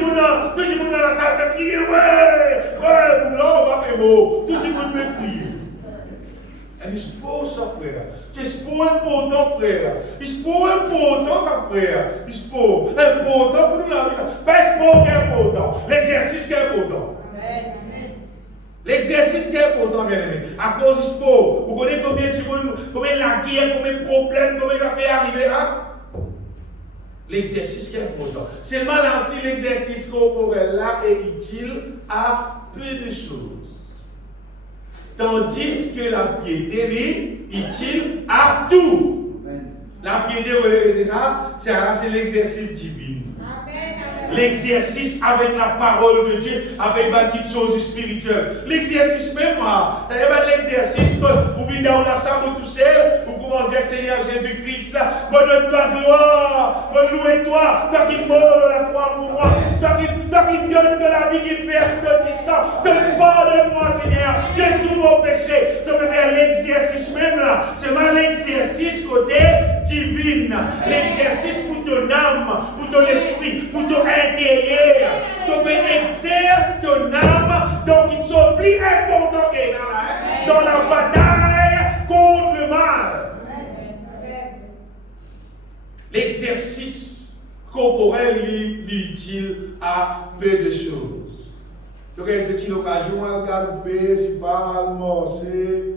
monde dans la salle peut crier, ouais, non, pas faire beau. Tout le monde peut crier. Et il sport, ça, frère. C'est sport important, frère. Il sport important, ça, frère. Il sport important pour nous la vie. Pas sport qui est important. L'exercice qui est important. L'exercice qui est important, bien aimé. À cause du sport, vous connaissez combien la guerre, combien de problèmes, combien ça peut arriver là? L'exercice qui est important. Seulement là aussi, l'exercice corporel là est utile à peu de choses. Tandis que la piété est utile à tout. La piété, vous voyez déjà, c'est l'exercice divin. L'exercice avec la parole de Dieu, avec une chose spirituelle. L'exercice même, d'ailleurs, l'exercice, vous venez dans la salle tout seul, vous pouvez dire Seigneur Jésus-Christ, me donne-toi gloire, me louez-toi, toi qui meurs dans la croix pour moi, toi qui me donnes de la vie, qui verse de sang, pardonne-moi Seigneur, de tous nos péchés, de me faire l'exercice même là, c'est mal l'exercice côté divin, l'exercice pour ton âme, pour ton esprit, pour ton intérieur. Tu peux exercer ton âme, donc ils sont plus importants que dans la bataille contre le mal. L'exercice corporel est utile à peu de choses. Donc, il y a une petite occasion à galoper, si pas à morcer,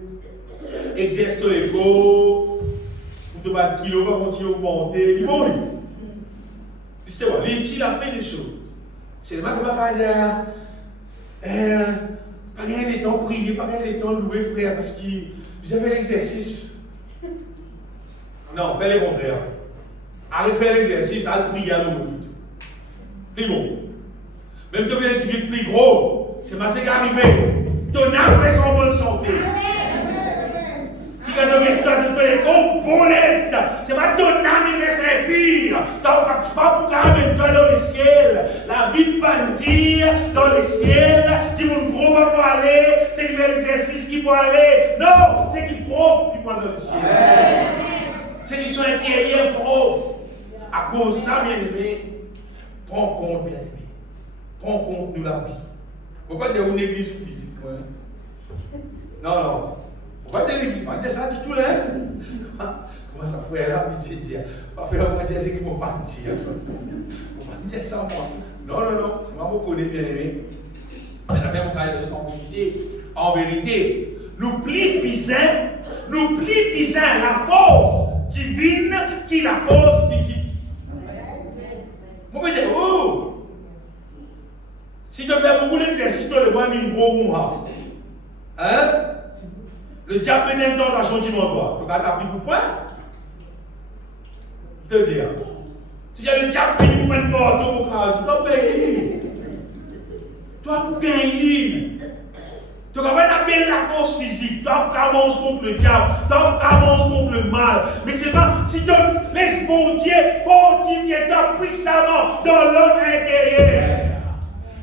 exerce ton ego, pour te battre kilo, va continuer à monter, il est bon. C'est bon, il est utile à peu de choses. C'est le matin, pas gagner les temps prier, pas gagner les temps louer, frère, parce que vous avez l'exercice. Non, fais le contraire. Allez faire l'exercice, allez prier à l'eau. Plus gros. Même si vous avez un petit plus gros, c'est ce qui est arrivé. Ton âme reste en bonne santé. Qui a donné que toi de donner comme bonnette. C'est pas ton âme qui reste impure. Pas pour ramener toi dans le ciel. La Bible va dire dans le ciel, dis mon gros va pour aller, c'est qui fait l'exercice qui peut aller. Non, c'est qui propre qui va dans le ciel. C'est qui sont intérieurs propres. À cause de ça, bien aimé, prends compte, bien aimé. Prends compte de la vie. Pourquoi dire une église physique? Non. Pourquoi dire l'église? On va dire ça du tout là. Comment ça fait là, pitié dire? Pas faire moi dire c'est qui m'a pas dire. On va dire ça moi. Non. C'est moi qui connais bien aimé. On a fait mon cas en vérité. Nous plie bizarre la force divine qui est la force physique. Moi, je vais dire, si tu fais beaucoup d'exercices, tu le vois une gros gros. Hein? Le diable est dans la change du monde. Tu vas t'appeler pour point? Je te dis. Si le diable est pour point de mort, tu vas t'appeler. Toi, pour gagner. Tu vas appeler la force physique. Tu commences contre le diable. Tu commences contre le mal. Mais c'est pas si tu laisses mon Dieu fortifier toi puissamment dans l'homme intérieur.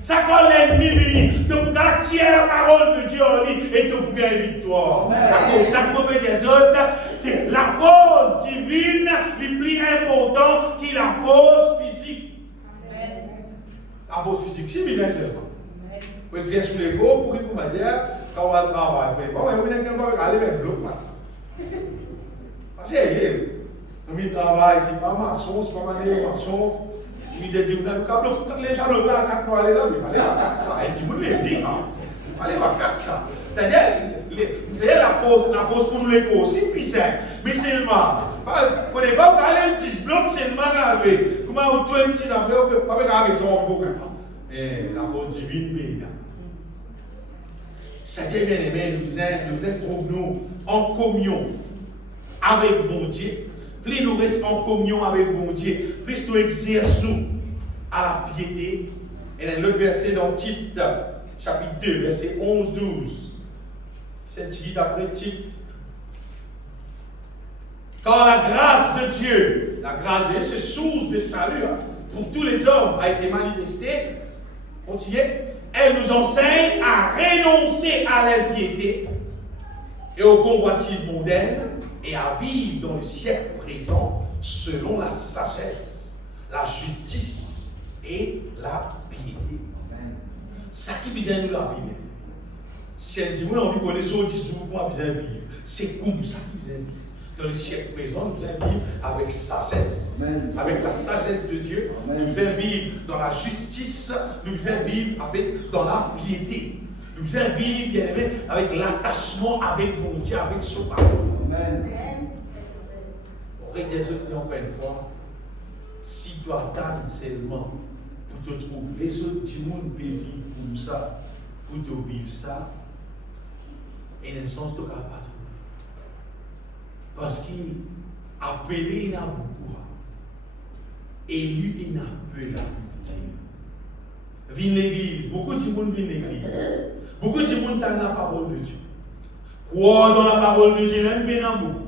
Ça quand l'ennemi vient, tu peux tirer la parole de Dieu en lui et tu peux gagner victoire. D'accord, ça peut dire la force divine est plus importante que la force physique. La force physique, c'est bizarre seulement. Pour exercer les gros, pour qu'il puisse dire, quand on va travailler, on va aller vers le bloc. Parce que, nous travaillons ici, pas maçon, c'est pas maçon. Il dit, les gens là, 4 mois, aller là, mais il fallait à 400. Et tu me l'as dit, il fallait à 400. C'est-à-dire, la force pour nous les gros, c'est puissant. Mais seulement, vous ne pouvez pas aller un petit bloc seulement avec. Comment on doit un petit affaire, on ne peut pas avec son bouquin. Et la force divine, mais c'est-à-dire, bien aimé, nous trouvons en communion avec bon Dieu. Plus nous restons en communion avec bon Dieu, plus nous exerçons à la piété. Et dans l'autre verset dans Tite, chapitre 2, verset 11-12. C'est Tite après Tite. Car la grâce de Dieu, cette source de salut pour tous les hommes a été manifestée. Continuez. Elle nous enseigne à renoncer à l'impiété et aux convoitises mondaines et à vivre dans le siècle présent selon la sagesse, la justice et la piété. Ça qui vient nous la vie. Si elle dit, moi, on veut que les autres disent, moi, je vivre. C'est comme ça qui vient vivre. Dans le siècle présent, nous allons vivre avec sagesse. Amen. Avec la sagesse de Dieu. Amen. Nous allons vivre dans la justice. Nous allons vivre dans la piété. Nous allons vivre, bien aimé, avec l'attachement avec mon Dieu, avec son parole. Amen. On va dire encore une fois, si tu attends seulement pour te trouver, les autres du monde peuvent vivre pour ça, pour te vivre ça, et dans le sens tu ne vas pas trouver. Parce qu'appelé, il y a beaucoup. Élu, il y a peu la beauté. Viens l'église. Beaucoup de monde viennent l'église. Beaucoup de monde dans la parole de Dieu. Croire dans la parole de Dieu, il y en a beaucoup.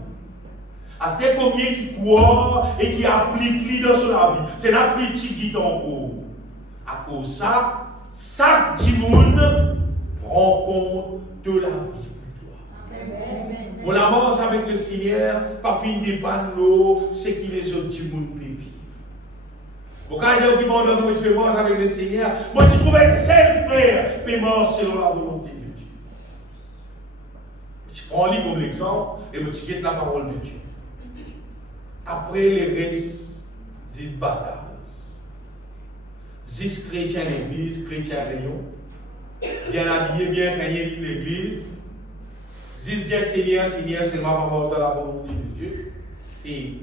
C'est combien qui croient et qui appliquent dans la vie. C'est la petite qui est en cours. À cause de ça, chaque monde prend compte de la vie. Pour l'avance avec le Seigneur, pas fin de panne l'eau, c'est qui les autres du monde peuvent vivre. Pourquoi dire qui m'ont donné que tu peux manger avec le Seigneur? Moi, tu trouves un seul frère, peut manger selon la volonté de Dieu. Tu prends lui comme l'exemple et tu quittes la parole de Dieu. Après les restes, 10 batailles, 10 chrétiens l'église, chrétiens rayon, bien habillés, bien peignés de l'église. Dis Seigneur, c'est ma parole de la volonté de Dieu. Et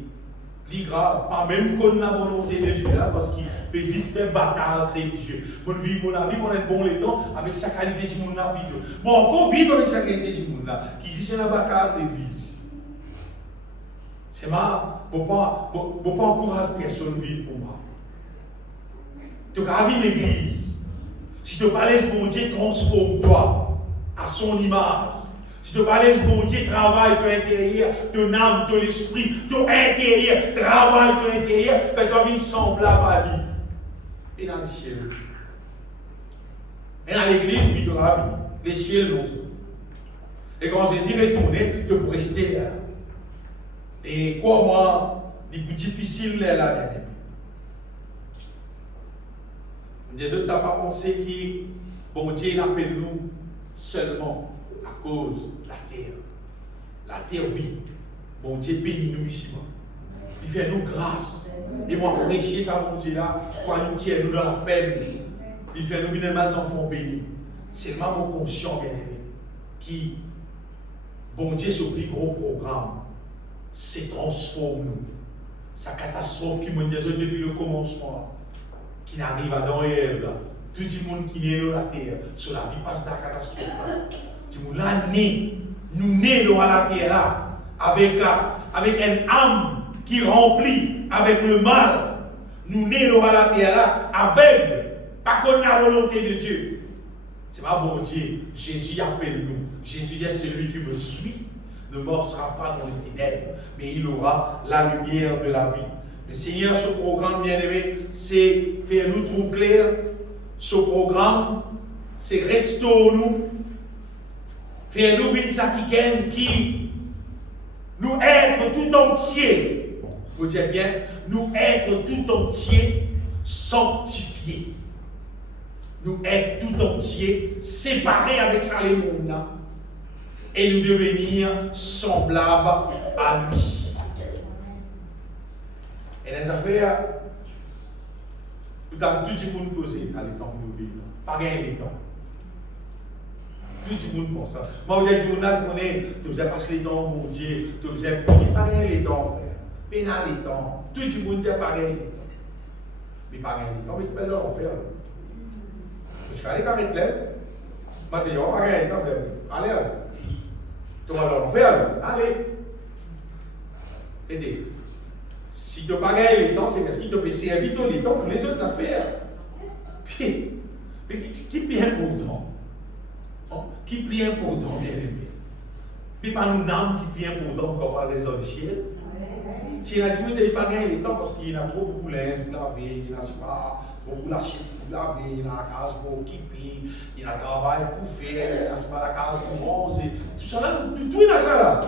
l'IGRA, pas même qu'on la volonté de Dieu là, parce qu'il peut exister une bataille religieuse. Mon vie, mon avis, pour être bon les temps, avec sa qualité du monde là. Bon, encore vivre avec sa qualité du monde là, qui existe une bataille de l'église. C'est ma, je ne peux pas encourager personne à vivre pour moi. Tu as vivre l'église. Si tu parles de mon Dieu, transforme-toi à son image. Si tu parles de bon Dieu, travaille ton intérieur, ton âme, ton esprit, ton intérieur, travaille ton intérieur, fais-toi une semblable à lui. Et dans le ciel. Et dans l'église, il y aura vie. Les ciels, non. Et quand Jésus est retourné, tu peux rester là. Et quoi, moi, il est plus difficile là, bien aimé. Les autres, ça n'a pas pensé que bon Dieu n'appelle nous seulement à cause de la terre. La terre, oui. Bon Dieu bénit nous ici. Il fait nous grâce. Et moi, prêcher ça, bon Dieu là, pour nous tirer nous dans la peine. Il fait nous venir mal enfants bénis. C'est seulement mon conscient, bien aimé, qui, bon Dieu, ce plus gros programme, c'est transforme nous. Sa catastrophe qui m'a dit depuis le commencement, qui n'arrive à dans Ève, tout le monde qui est dans la terre, sur la vie passe dans la catastrophe. Tout le monde là, nous nés dans la terre là, avec une âme qui remplit avec le mal. Nous nés dans la terre là, aveugle, pas contre la volonté de Dieu. C'est pas bon Dieu. Jésus appelle nous. Jésus est celui qui me suit. Ne marchera pas dans les ténèbres, mais il aura la lumière de la vie. Le Seigneur, ce programme, bien-aimé, c'est faire nous trop clair. Ce programme, c'est restaurer nous, faire nous une sakiken qui nous être tout entier. Vous dites bien, nous être tout entier sanctifiés. Nous être tout entier séparés avec ça les mondes là. Et nous devenir semblables à lui. Et dans les affaires, nous avons tout le monde causé à l'étang où nous vivons. Pas rien l'étang. Tout le monde pense ça. Moi, je dis, tu faisais passer les temps, mon Dieu, tu faisais pas rien l'étang, frère. Pénal l'étang. Tout le monde dit pas rien l'étang. Mais pas rien l'étang, mais tu peux en faire. Je vais aller avec l'air. Maintenant, pas rien l'étang, allez. Tu vas leur faire, allez. Aidez. Si tu n'as pas gagné les temps, c'est parce qu'il te peut servir ton les temps pour les autres affaires. Puis, mais qui est bien important? Qui est bien important, bien aimé? Puis pas une âme qui est bien important pour qu'on parle des autres ciel. Si il a dit, tu n'as pas gagné les temps parce qu'il y a trop beaucoup de linge pour laver, il y a pas beaucoup la chine pour laver, il y a la case pour occuper, il y a le travail pour faire, il y a pas la case pour manger. Tout ça là, tout il y a ça là.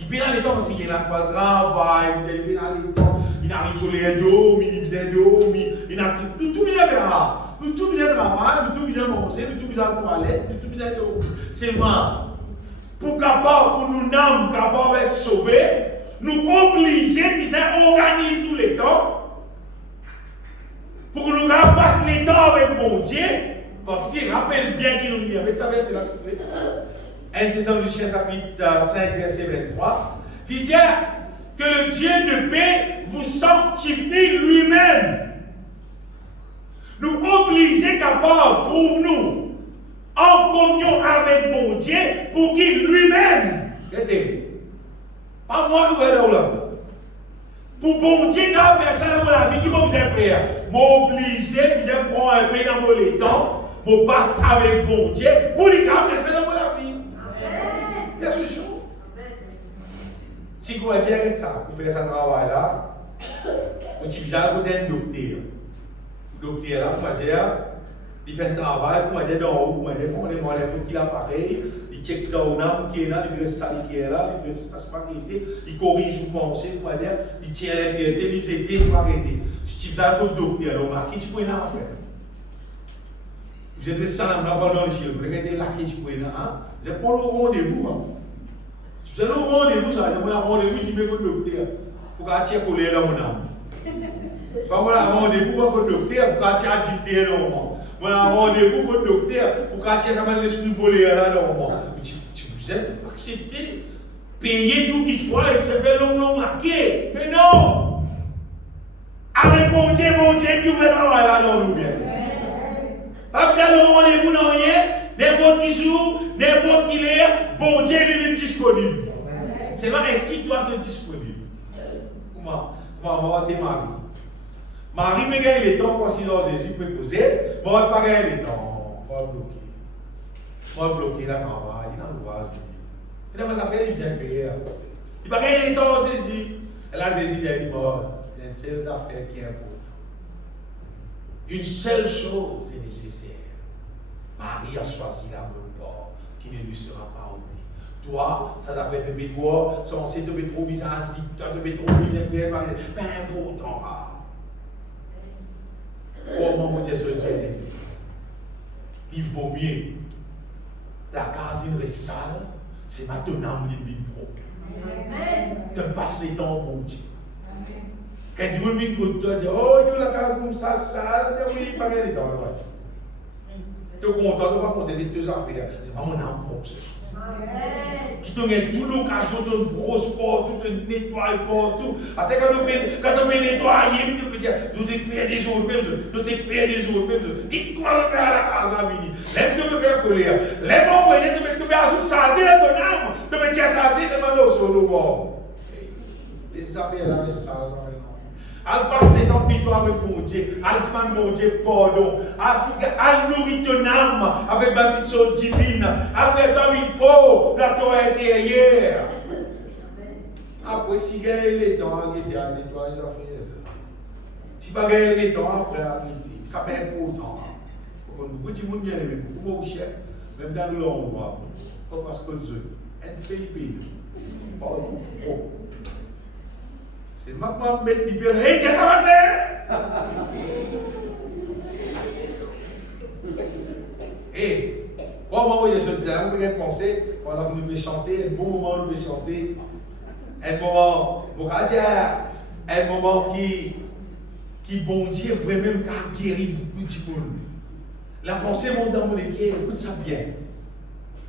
Il vient dans les temps parce qu'il y a pas de travail, il vient dans les temps, il arrive sur les dos, il vient d'eau, il a tout bien là. Tout bien travail, tout bien manger, tout bien toilette, tout bien d'eau. C'est moi. Pour nous n'âmes capables d'être sauvés, nous obliger, puis ça organise tous les temps. Pour que nous passions les temps avec bon Dieu, parce qu'il rappelle bien qu'il nous dit, avec ça, c'est la suite. 1 Thessaloniciens chapitre 5, verset 23, qui dit que le Dieu de paix vous sanctifie lui-même. Nous obliger capable, trouve-nous, en communion avec bon Dieu, pour qu'il lui-même, pas moi qui vais dans la vie. Pour bon Dieu, quand on fait ça dans la vie, qui m'a besoin de faire? M'obliger, je prends un peu dans mon temps, je passe avec bon Dieu, pour lui faire ça dans la vie. Il y a solution. Si vous avez ça, vous faites ça travail là, vous avez un docteur. Le docteur là, vous dire, il fait un travail, vous dire dans haut, vous dire, on est moins pour qu'il appareil, il check dans l'âme qui est là, il reste sale qui est là, il reste pas qualité, il corrige vos pensées, vous dire, il tient la piété, il s'aide, il va arrêter. Si tu as un docteur là, on a qui tu peux là faire. Vous êtes resté dans le chien, vous regardez là qui tu peux là, vous êtes pour le rendez-vous. Si vous avez un rendez-vous, ça veut dire un rendez-vous, tu mets votre docteur pour qu'elle coller dans mon âme. C'est pas un rendez-vous pour votre docteur pour qu'elle agiter dans mon âme. Moi, un rendez-vous pour le docteur pour qu'elle ça va l'esprit voler là dans mon âme. Vous êtes accepté, payer tout qu'il faut et ça fait long laquer. Mais non! Avec bon Dieu qui ouvre le travail là dans nous bien. Pas besoin de rendez-vous dans rien, n'importe qui jour, n'importe qui l'heure, bon Dieu est disponible. C'est pas est-ce qu'il doit être disponible? Comment va te Marie? Marie me gagne les temps pour si dans Jésus peut causer, mais on ne va pas gagner les temps. On va bloquer. On va bloquer la travail, il y a l'ouvrage. Vous avez affaire, il vient faire. Il va gagner les temps, Jésus. Et là, Jésus il est mort. Il y a une seule affaire qui est importante. Une seule chose est nécessaire. Marie a choisi la bonne porte qui ne lui sera pas ôtée. Toi, ça t'a fait te mettre quoi? Ça, on sait te mettre trop bizarre, toi, te mettre trop bizarre, pas important. Oh, mon Dieu, il vaut mieux. La case d'une sale, c'est maintenant une vie propre. Tu passes les temps, mon Dieu. Quand tu me dis que tu dis, oh, la case comme ça, sale, oui, pas les temps. Tu es content, tu ne vas pas compter les deux affaires. C'est pas mon âme propre. Qui te met toute l'occasion de grosse porte, tout te nettoyer partout. Parce que quand tu veux nettoyer, tu peux dire, tu te fais des jours, tu te fais des jours, dis-moi le faire à la case, midi. L'aime de me faire colère. L'aime envoyer, tu me ajouter saleté dans ton âme. Tu me dis saleté, c'est pas l'eau sur le bord. Les affaires-là, les sales. Elle passe les temps plutôt avec mon Dieu. Elle demande mon Dieu pardon. Elle nourrit ton âme avec la mission divine. Elle fait comme il faut dans ton intérieur. Après, si vous avez les temps, vous nettoyer les affaires. Si vous avez les temps, après, arrêtez. Ça fait important. Beaucoup de monde bien aimé, beaucoup de cher. Même dans le long, pas parce que elle fait pire. Pardon. C'est maintenant mettre libéré. Hey, tiens, ça va plaire. Et, comment vous voyez bien, vous pouvez penser, pendant que nous devons chanter, un bon moment nous devons chanter, un moment, un moment qui bon Dieu vraiment qui guérit beaucoup de monde. La pensée monte dans mon cœur, écoute ça bien.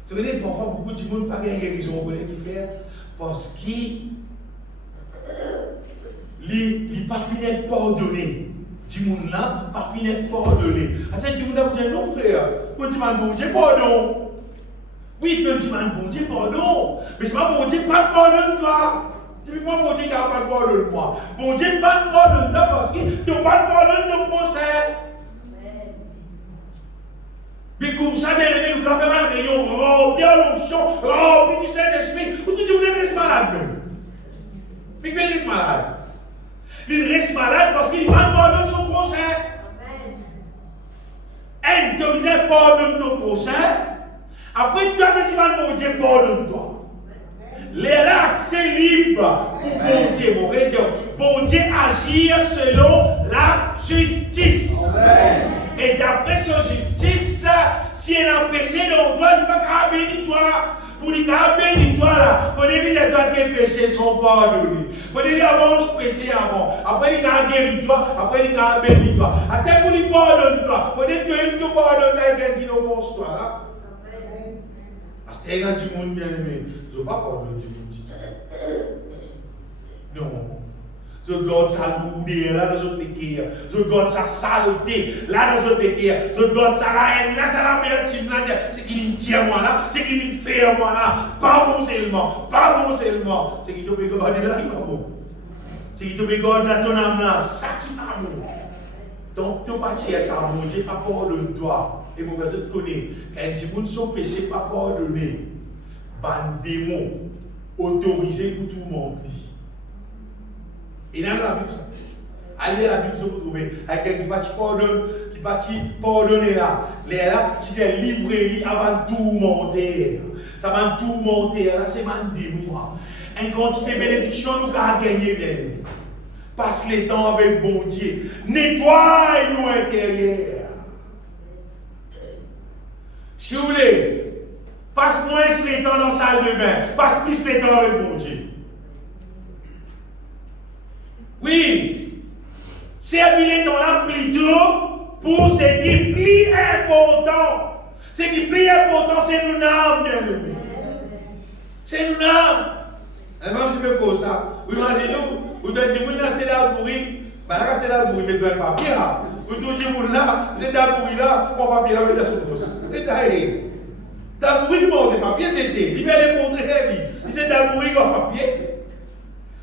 Vous savez, parfois beaucoup de monde pas bien guérison, vous voulez qui faire parce qu'il n'est pas fini de pardonner. Du monde là, pas fini de pardonner. C'est du monde là, vous dites non frère, vous dites bon Dieu pardon. Oui, tu dis bon Dieu pardon. Mais je ne dis pas pardonne toi. Je ne dis pas bon Dieu qui n'a pas de pardonne moi. Bon Dieu pas de pardonne toi parce que tu n'as pas de pardonne ton procès. Mais comme ça, bien aimé, nous avons mal rayon, rempli l'onction, rempli du Saint-Esprit, ou tout le monde reste malade même. Mais il reste malade. Il reste malade parce qu'il n'a pas de pardon de son prochain. Et tu disais pardonne ton prochain. Après, toi, tu dis bon Dieu, pardonne-toi. Les là, c'est libre pour bon Dieu. Bon Dieu agir selon la justice. Amen. Et d'après sa justice, si elle a péché, on doit dire pas bénir toi. Pour dire bénir toi là, il faut dire que toi tes péchés sont pardonnés. Il faut dire avant je péché avant. Après il a guéri toi, après il a béni toi. À ce pour lui pardonne toi. Il faut dire que tu pardonnes quelqu'un qui n'offense toi là. À ce qu'il y a du monde bien aimé, je ne veux pas pardonner du monde. Non. Je garde sa lourdeur là dans notre cœur. Je garde sa saleté là dans notre cœur. Je garde sa haine là, ça l'amertume là. C'est qu'il tient moi là, c'est qu'il fait moi là. Pas bon seulement, pas bon seulement. C'est qu'il te regarde là, il pas bon. C'est qu'il te regarde dans ton âme là, ça qui pas bon. Donc, tu vas dire ça, mon Dieu, pas pardonne-toi. Et mon verset te connaît. Quand tu dis son péché, pas pardonné. Ban démon autorisé pour tout le monde. Et dans la Bible, ça. Allez à la Bible, vous trouvez. Avec quelqu'un qui va pardonner là. Là, tu es livré avant tout monter. Ça va tout monter. Là, c'est man démon. Une quantité de bénédiction, nous avons gagné bien. Passe les temps avec bon Dieu. Nettoie-nous intérieur. Si vous voulez, passe moins les temps dans la salle de bain. Passe plus les temps avec bon Dieu. Oui, servir les temps là plutôt pour ce qui est plus important. Ce qui est plus important, c'est nous âmes, bien aimé. C'est nous âmes. Et même si je me pose ça, vous imaginez-nous, vous devez dire, là, c'est là le bruit. Là, c'est là le bruit, mais le papier là. Vous devez dire, là, c'est là le bruit là, pour papier là, mais dans le poste. Et d'ailleurs, dans le bruit, bon, c'est papier, c'était. Il va les montrer, il c'est dans le bruit comme papier.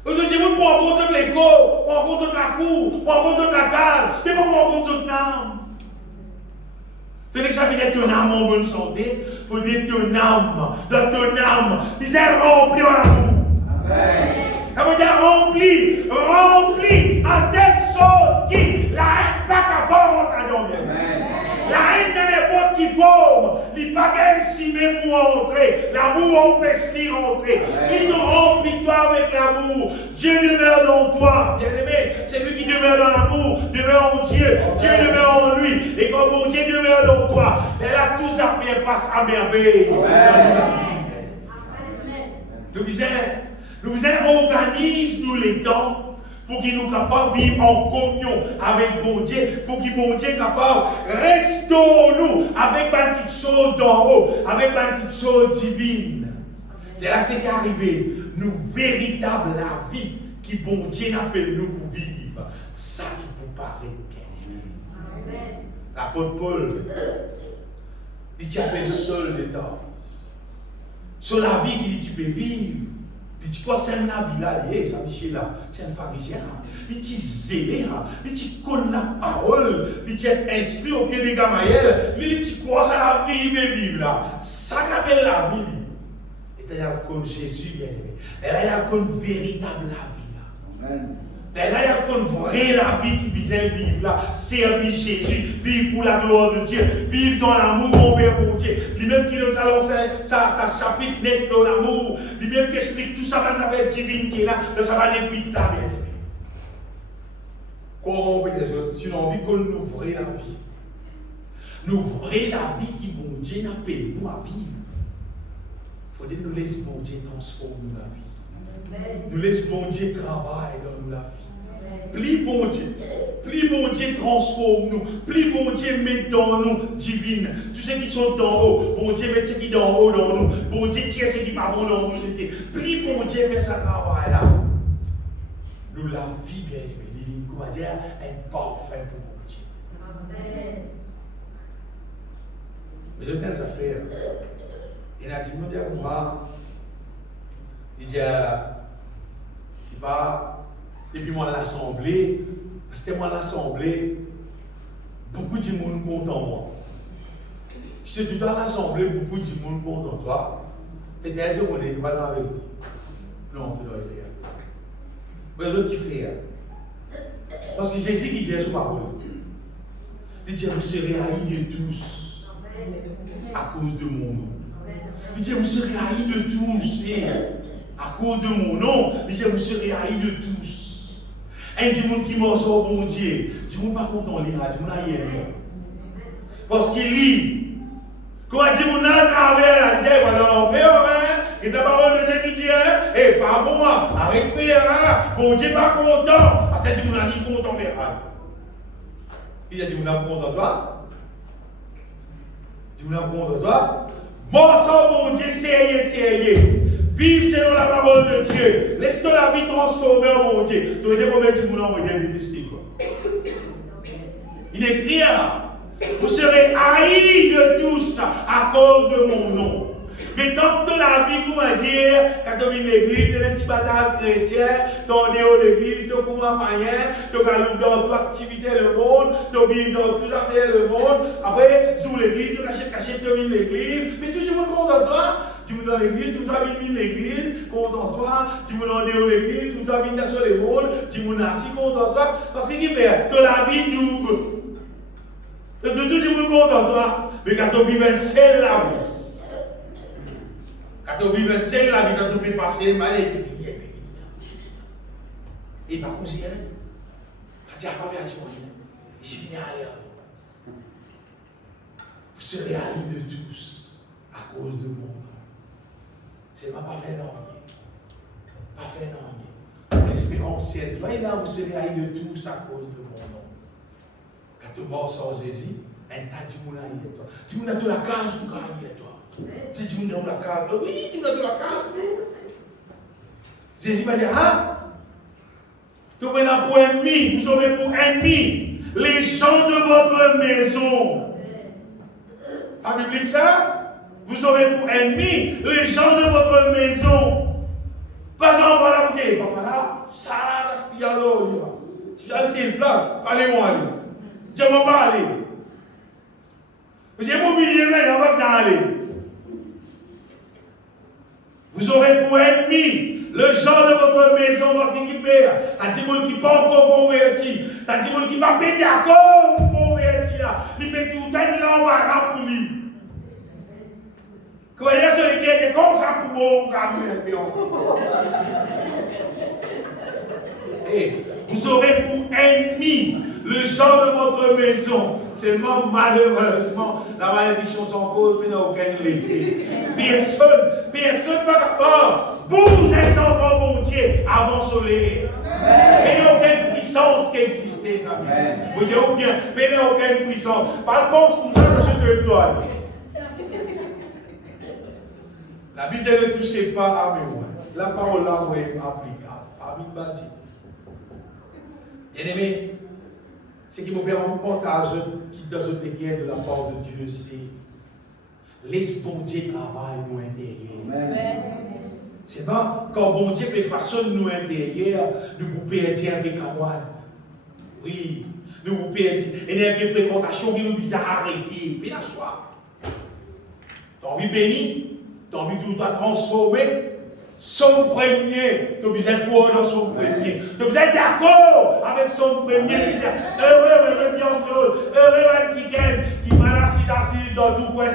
Aujourd'hui, vous pouvez en compte de l'écho, vous en compte de la cour, vous en compte de la case, mais vous en compte de l'âme. que ça veut dire ton âme en bonne santé, il faut dire ton âme, dans ton âme, il est rempli en amour. Amen. Ça veut dire rempli en telle sorte que la haine pas capable de dormir. La haine n'est n'importe qui forme, il n'est pas ainsi même pour entrer. L'amour empêche d'y rentrer. Il te remplit toi avec l'amour. Dieu demeure dans toi. Bien aimé, c'est lui qui demeure dans l'amour, demeure en Dieu. Dieu demeure en lui. Et quand mon Dieu demeure dans toi, et là tout ça passe à merveille. Nous organise-nous les temps pour qu'il nous capable de vivre en communion avec bon Dieu, pour qu'il bon Dieu capable de restaurer nous avec une petite chose d'en haut, avec une petite chose divine. C'est là ce qui est arrivé, nous véritable la vie qui bon Dieu appelle nous pour vivre. Ça qui peut paraître bien. L'apôtre Paul, il t'appelle seul les temps. Sur la vie qu'il dit tu peux vivre. Il dit quoi c'est la vie là, ça Michel là, c'est un pharisien, il dit zélé, il dit connaît la parole, il dit inspiré au pied de Gamaliel, il dit quoi c'est la vie, il veut vivre là, ça qu'appelle la vie. Et il y a comme Jésus bien aimé, et là il y a comme véritable la vie là. Amen. Et là, il y a une vraie la vie qui vient vivre là, servir Jésus, vivre pour la gloire de Dieu, vivre dans l'amour envers mon Dieu. Lui-même qui nous a sa chapitre net dans l'amour, lui-même qui explique tout ça dans la vie divine qui est là, dans sa vie depuis ta bien aimé. Comment on peut dire ça? Tu as envie qu'on nous ouvre la vie. Nous ouvre la vie qui mon Dieu appelle nous à vivre. Il faudrait nous laisser mon Dieu transformer la vie. Nous laissons bon Dieu travailler dans nous la vie. Plus bon Dieu transforme nous, plus bon Dieu met dans nous divine. Tous ceux qui sont d'en haut, bon Dieu met ceux qui sont d'en haut dans nous, bon Dieu tire ceux qui sont dans nous. Plus bon Dieu fait sa travail là. Nous la vie bien aimée, divine, comment dire, est parfait pour bon Dieu. Mais de telles affaires, il a dit, moi, il dit, je sais pas, depuis moi l'assemblée, c'était moi l'assemblée, beaucoup de monde content moi. Je suis tout dans l'assemblée, beaucoup de monde content toi. Peut-être que vous n'êtes pas dans la vérité. Non, tu dois y aller. Mais l'autre qui fait. Parce que Jésus qui dit sur parole. Il dit, vous serez haïs de tous à cause de mon nom. Il dit, vous serez haïs de tous. À cause de mon nom, il dit, vous serez haïs de tous. Un du monde qui m'a sur bon Dieu, du monde pas content lire, du monde ailleurs. Parce qu'il lit. Quand il dit, mon a travers, il dit, il va dans l'enfer, et la parole de Dieu qui dit, eh, pas bon, arrête de faire, bon Dieu pas content. Ah, c'est dit, mon a dit content vers. Il a dit, mon a content toi. Il dit, mon a content toi. Moi, sans bon Dieu, sérieux. Vive selon la parole de Dieu. Laisse-toi la vie transformée en mon Dieu. Tu as combien de monde envoyé des détestés quoi. Il écrit là. Vous serez haïs de tous à cause de mon nom. Mais tant que la vie, comment dire, quand tu viens de l'église, tu es un petit bâtard chrétien, tu es en l'église, tu es courant païen, tu es dans toute activité le monde, tu vis dans tout ça le monde. Après, sous l'église, tu caches, tu viens de l'église, mais tout le monde content de toi. Tu vas dans l'église, tu dois venir l'église, content de toi. Tu vas dans l'église, tu dois venir sur le monde, tu vas assis content de toi. Parce qu'il fait, tu as la vie double. Tu as tout le monde content de toi, mais quand tu vis une seule la vie. Quand tu vis une seule la vie, quand tu peux passer, mal et puis et par contre, quand tu n'as pas vu à toi, je finis à l'air. Vous serez haïs de tous à cause de mon nom. C'est pas fait non. Pas fait non. L'espérance ciel. Toi et là, vous serez haïs de tous à cause de mon nom. Quand tu mors sans Jésus, un tas de monde haïs de toi. Tu m'as dans la cage, tu m'as haïs de toi. Tu m'as dans la cage. Oui, tu m'as dans la cage. Jésus va dire, hein? Tu prenez pour ennemi, vous aurez pour ennemi les gens de votre maison. Pas biblique ça? Vous aurez pour ennemi les gens de votre maison. Pas en voilà, papa là, ça, gaspille à l'eau. Tu as une place, allez-moi aller. Je ne vais pas aller. Vous avez mobilier, mais on va bien aller. Vous aurez pour ennemi le genre de votre maison, votre qui fait. T'as dit monde qui pas encore converti. T'as dit monde qui pas bien d'accord pour convertir. Il met tout le temps l'embarras pour lui. Croyez sur les guerres, comme ça pour moi, et vous aurez pour ennemi le genre de votre maison. Seulement, malheureusement, la malédiction sans cause, mais n'a aucun effet. Personne pas capable. Vous êtes enfants, mon Dieu, avant soleil. Mais il n'y a aucune puissance qui existait, ça. Vous dites bien, mais il n'y a aucune puissance. Par contre, nous allons sur le toit. La Bible ne touche pas à mémoire. La parole là est applicable. Amen, bâti. Bien aimé, ce qui me permet de partager qui dans une guerre de la part de Dieu, c'est laisse bon Dieu travailler nous intérieur. C'est pas quand bon Dieu peut façonner nous intérieur, nous vous perdons avec Kawan. Oui, nous vous perdons. Et il y a des fréquentations qui nous disent arrêter. Puis la choix. Tu as envie de bénir? Tu as envie de tout transformer? Son premier, tu as besoin de quoi dans son premier? Tu as besoin d'accord avec son premier. Qui dit heureux, heureux, qui parle assis dans tout coin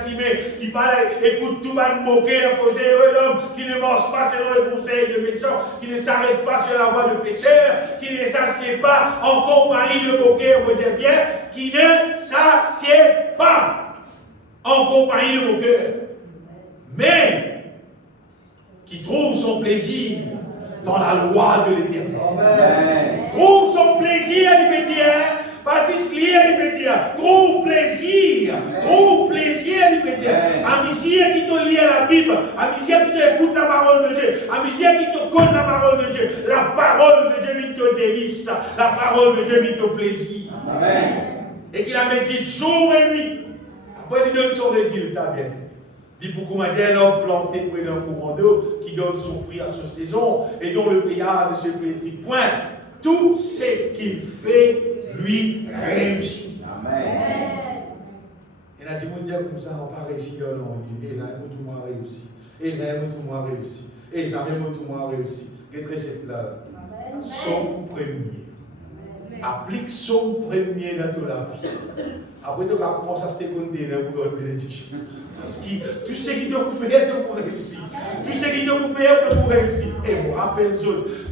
qui parle, écoute tout le monde moquer, poser heureux l'homme qui ne mange pas selon le conseil de méchants, qui ne s'arrête pas sur la voie de pécheur, qui ne s'assied pas en compagnie de moqueurs, vous dites bien, qui ne s'assied pas en compagnie de moqueurs. Mais qui trouve son plaisir dans la loi de l'Éternel. Trouve son plaisir, il peut dire, pas si lire, il peut dire, trouve plaisir, il peut dire. Amisier qui te lit la Bible, amisier qui te écoute la parole de Dieu, amisier qui te connaît la parole de Dieu, la parole de Dieu vient te délice, la parole de Dieu vient te plaisir. Amen. Et qu'il la médite jour et nuit. Après, il donne son résultat, bien. Dit pour comment un homme planté près d'un courant d'eau qui donne son fruit à sa saison et dont le payard ne se flétrit point. Tout ce qu'il fait lui réussit. Amen. Il a dit, mon Dieu, comme ça, on va réussir dans l'envie. Et j'aime tout moi réussi. Et j'aime tout moi réussi. Et j'aime tout moi réussi. Qu'est-ce que c'est là? Son premier. Applique son premier dans toute la vie. Après, tu vas commencer à se décompter dans la bénédiction. Parce que tout ce qui te vous fait, tu pour réussir. Tout ce qui te vous fait, tu pour réussir. Et moi, rappelle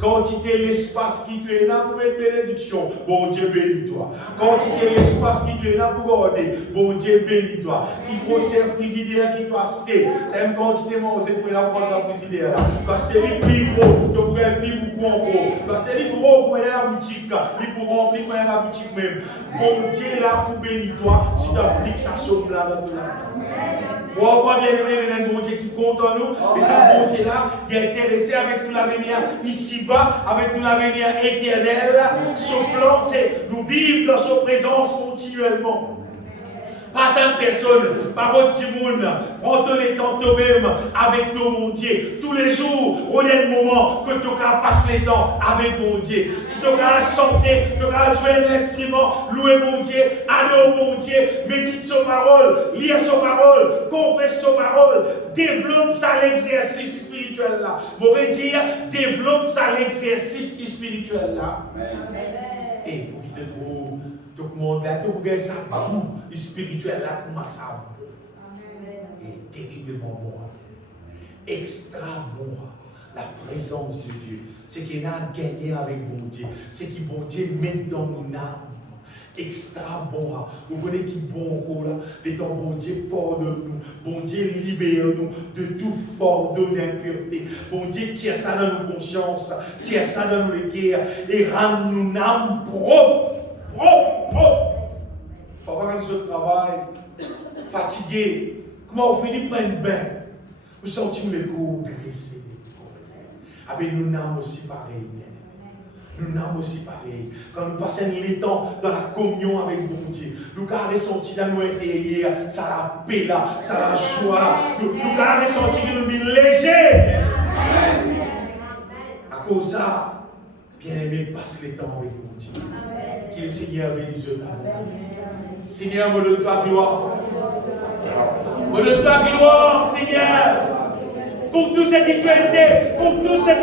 quand tu es l'espace qui te est là pour mettre bénédiction, bon Dieu bénis-toi. Quand tu es l'espace qui te est là pour garder, bon Dieu bénis-toi. Qui conserve frigidaire qui doit acheter. C'est une quantité de manger pour la prendre dans le frigidaire. Parce que c'est plus gros, tu pourrais plus beaucoup en gros. Parce que c'est gros pour aller à la boutique. Il pour remplir pour aller à la boutique même. Bon Dieu là pour bénis-toi si tu appliques sa somme là dans ton vie. Pourquoi bien aimé, le bon Dieu qui compte en nous, et ce bon Dieu là, qui est intéressé avec nous l'avenir ici-bas, avec nous l'avenir éternel. Son plan, c'est nous vivre dans sa présence continuellement. Pas tant de personnes, par votre petit monde, prends-toi les temps toi-même avec ton mon Dieu. Tous les jours, on a un moment que tu passes les temps avec mon Dieu. Si tu as chanter, tu as jouer l'instrument, louer mon Dieu, adorer mon Dieu, médite son parole, lire son parole, confesse son parole, développe ça l'exercice spirituel là. M'aurait dire, développe ça l'exercice spirituel là. Et pour qu'il te trouve, tout le monde là, tout le monde ça bon, spirituel là, comment ça bon. Et terriblement bon. Extra bon. La présence de Dieu. C'est qu'il a gagné avec bon Dieu. C'est qu'il bon Dieu met dans nos âmes. Extra bon. Vous voyez qui bon encore là. Les temps bon Dieu pardonne-nous. Bon Dieu libère-nous de tout fardeau d'impureté. Bon Dieu tire ça dans nos consciences. Tire ça dans nos cœurs. Et rend-nous âmes propres. Papa, quand je travaille, fatigué, comment vous finissez prendre un bain? Vous sentez les coups dressés. Avec nous n'avons aussi pareil. Nous n'avons aussi pareil. Quand nous passons les temps dans la communion avec mon Dieu, nous avons ressenti dans nos intérieurs, ça la paix là, ça la joie là. Nous avons ressenti que nous sommes légers. À cause de ça, bien aimé, passe les temps avec mon Dieu. Que le Seigneur bénisse ta vie. Seigneur, me donne ta gloire. On donne ta gloire, Seigneur, pour tout ce qui tu as été, pour tout ce qui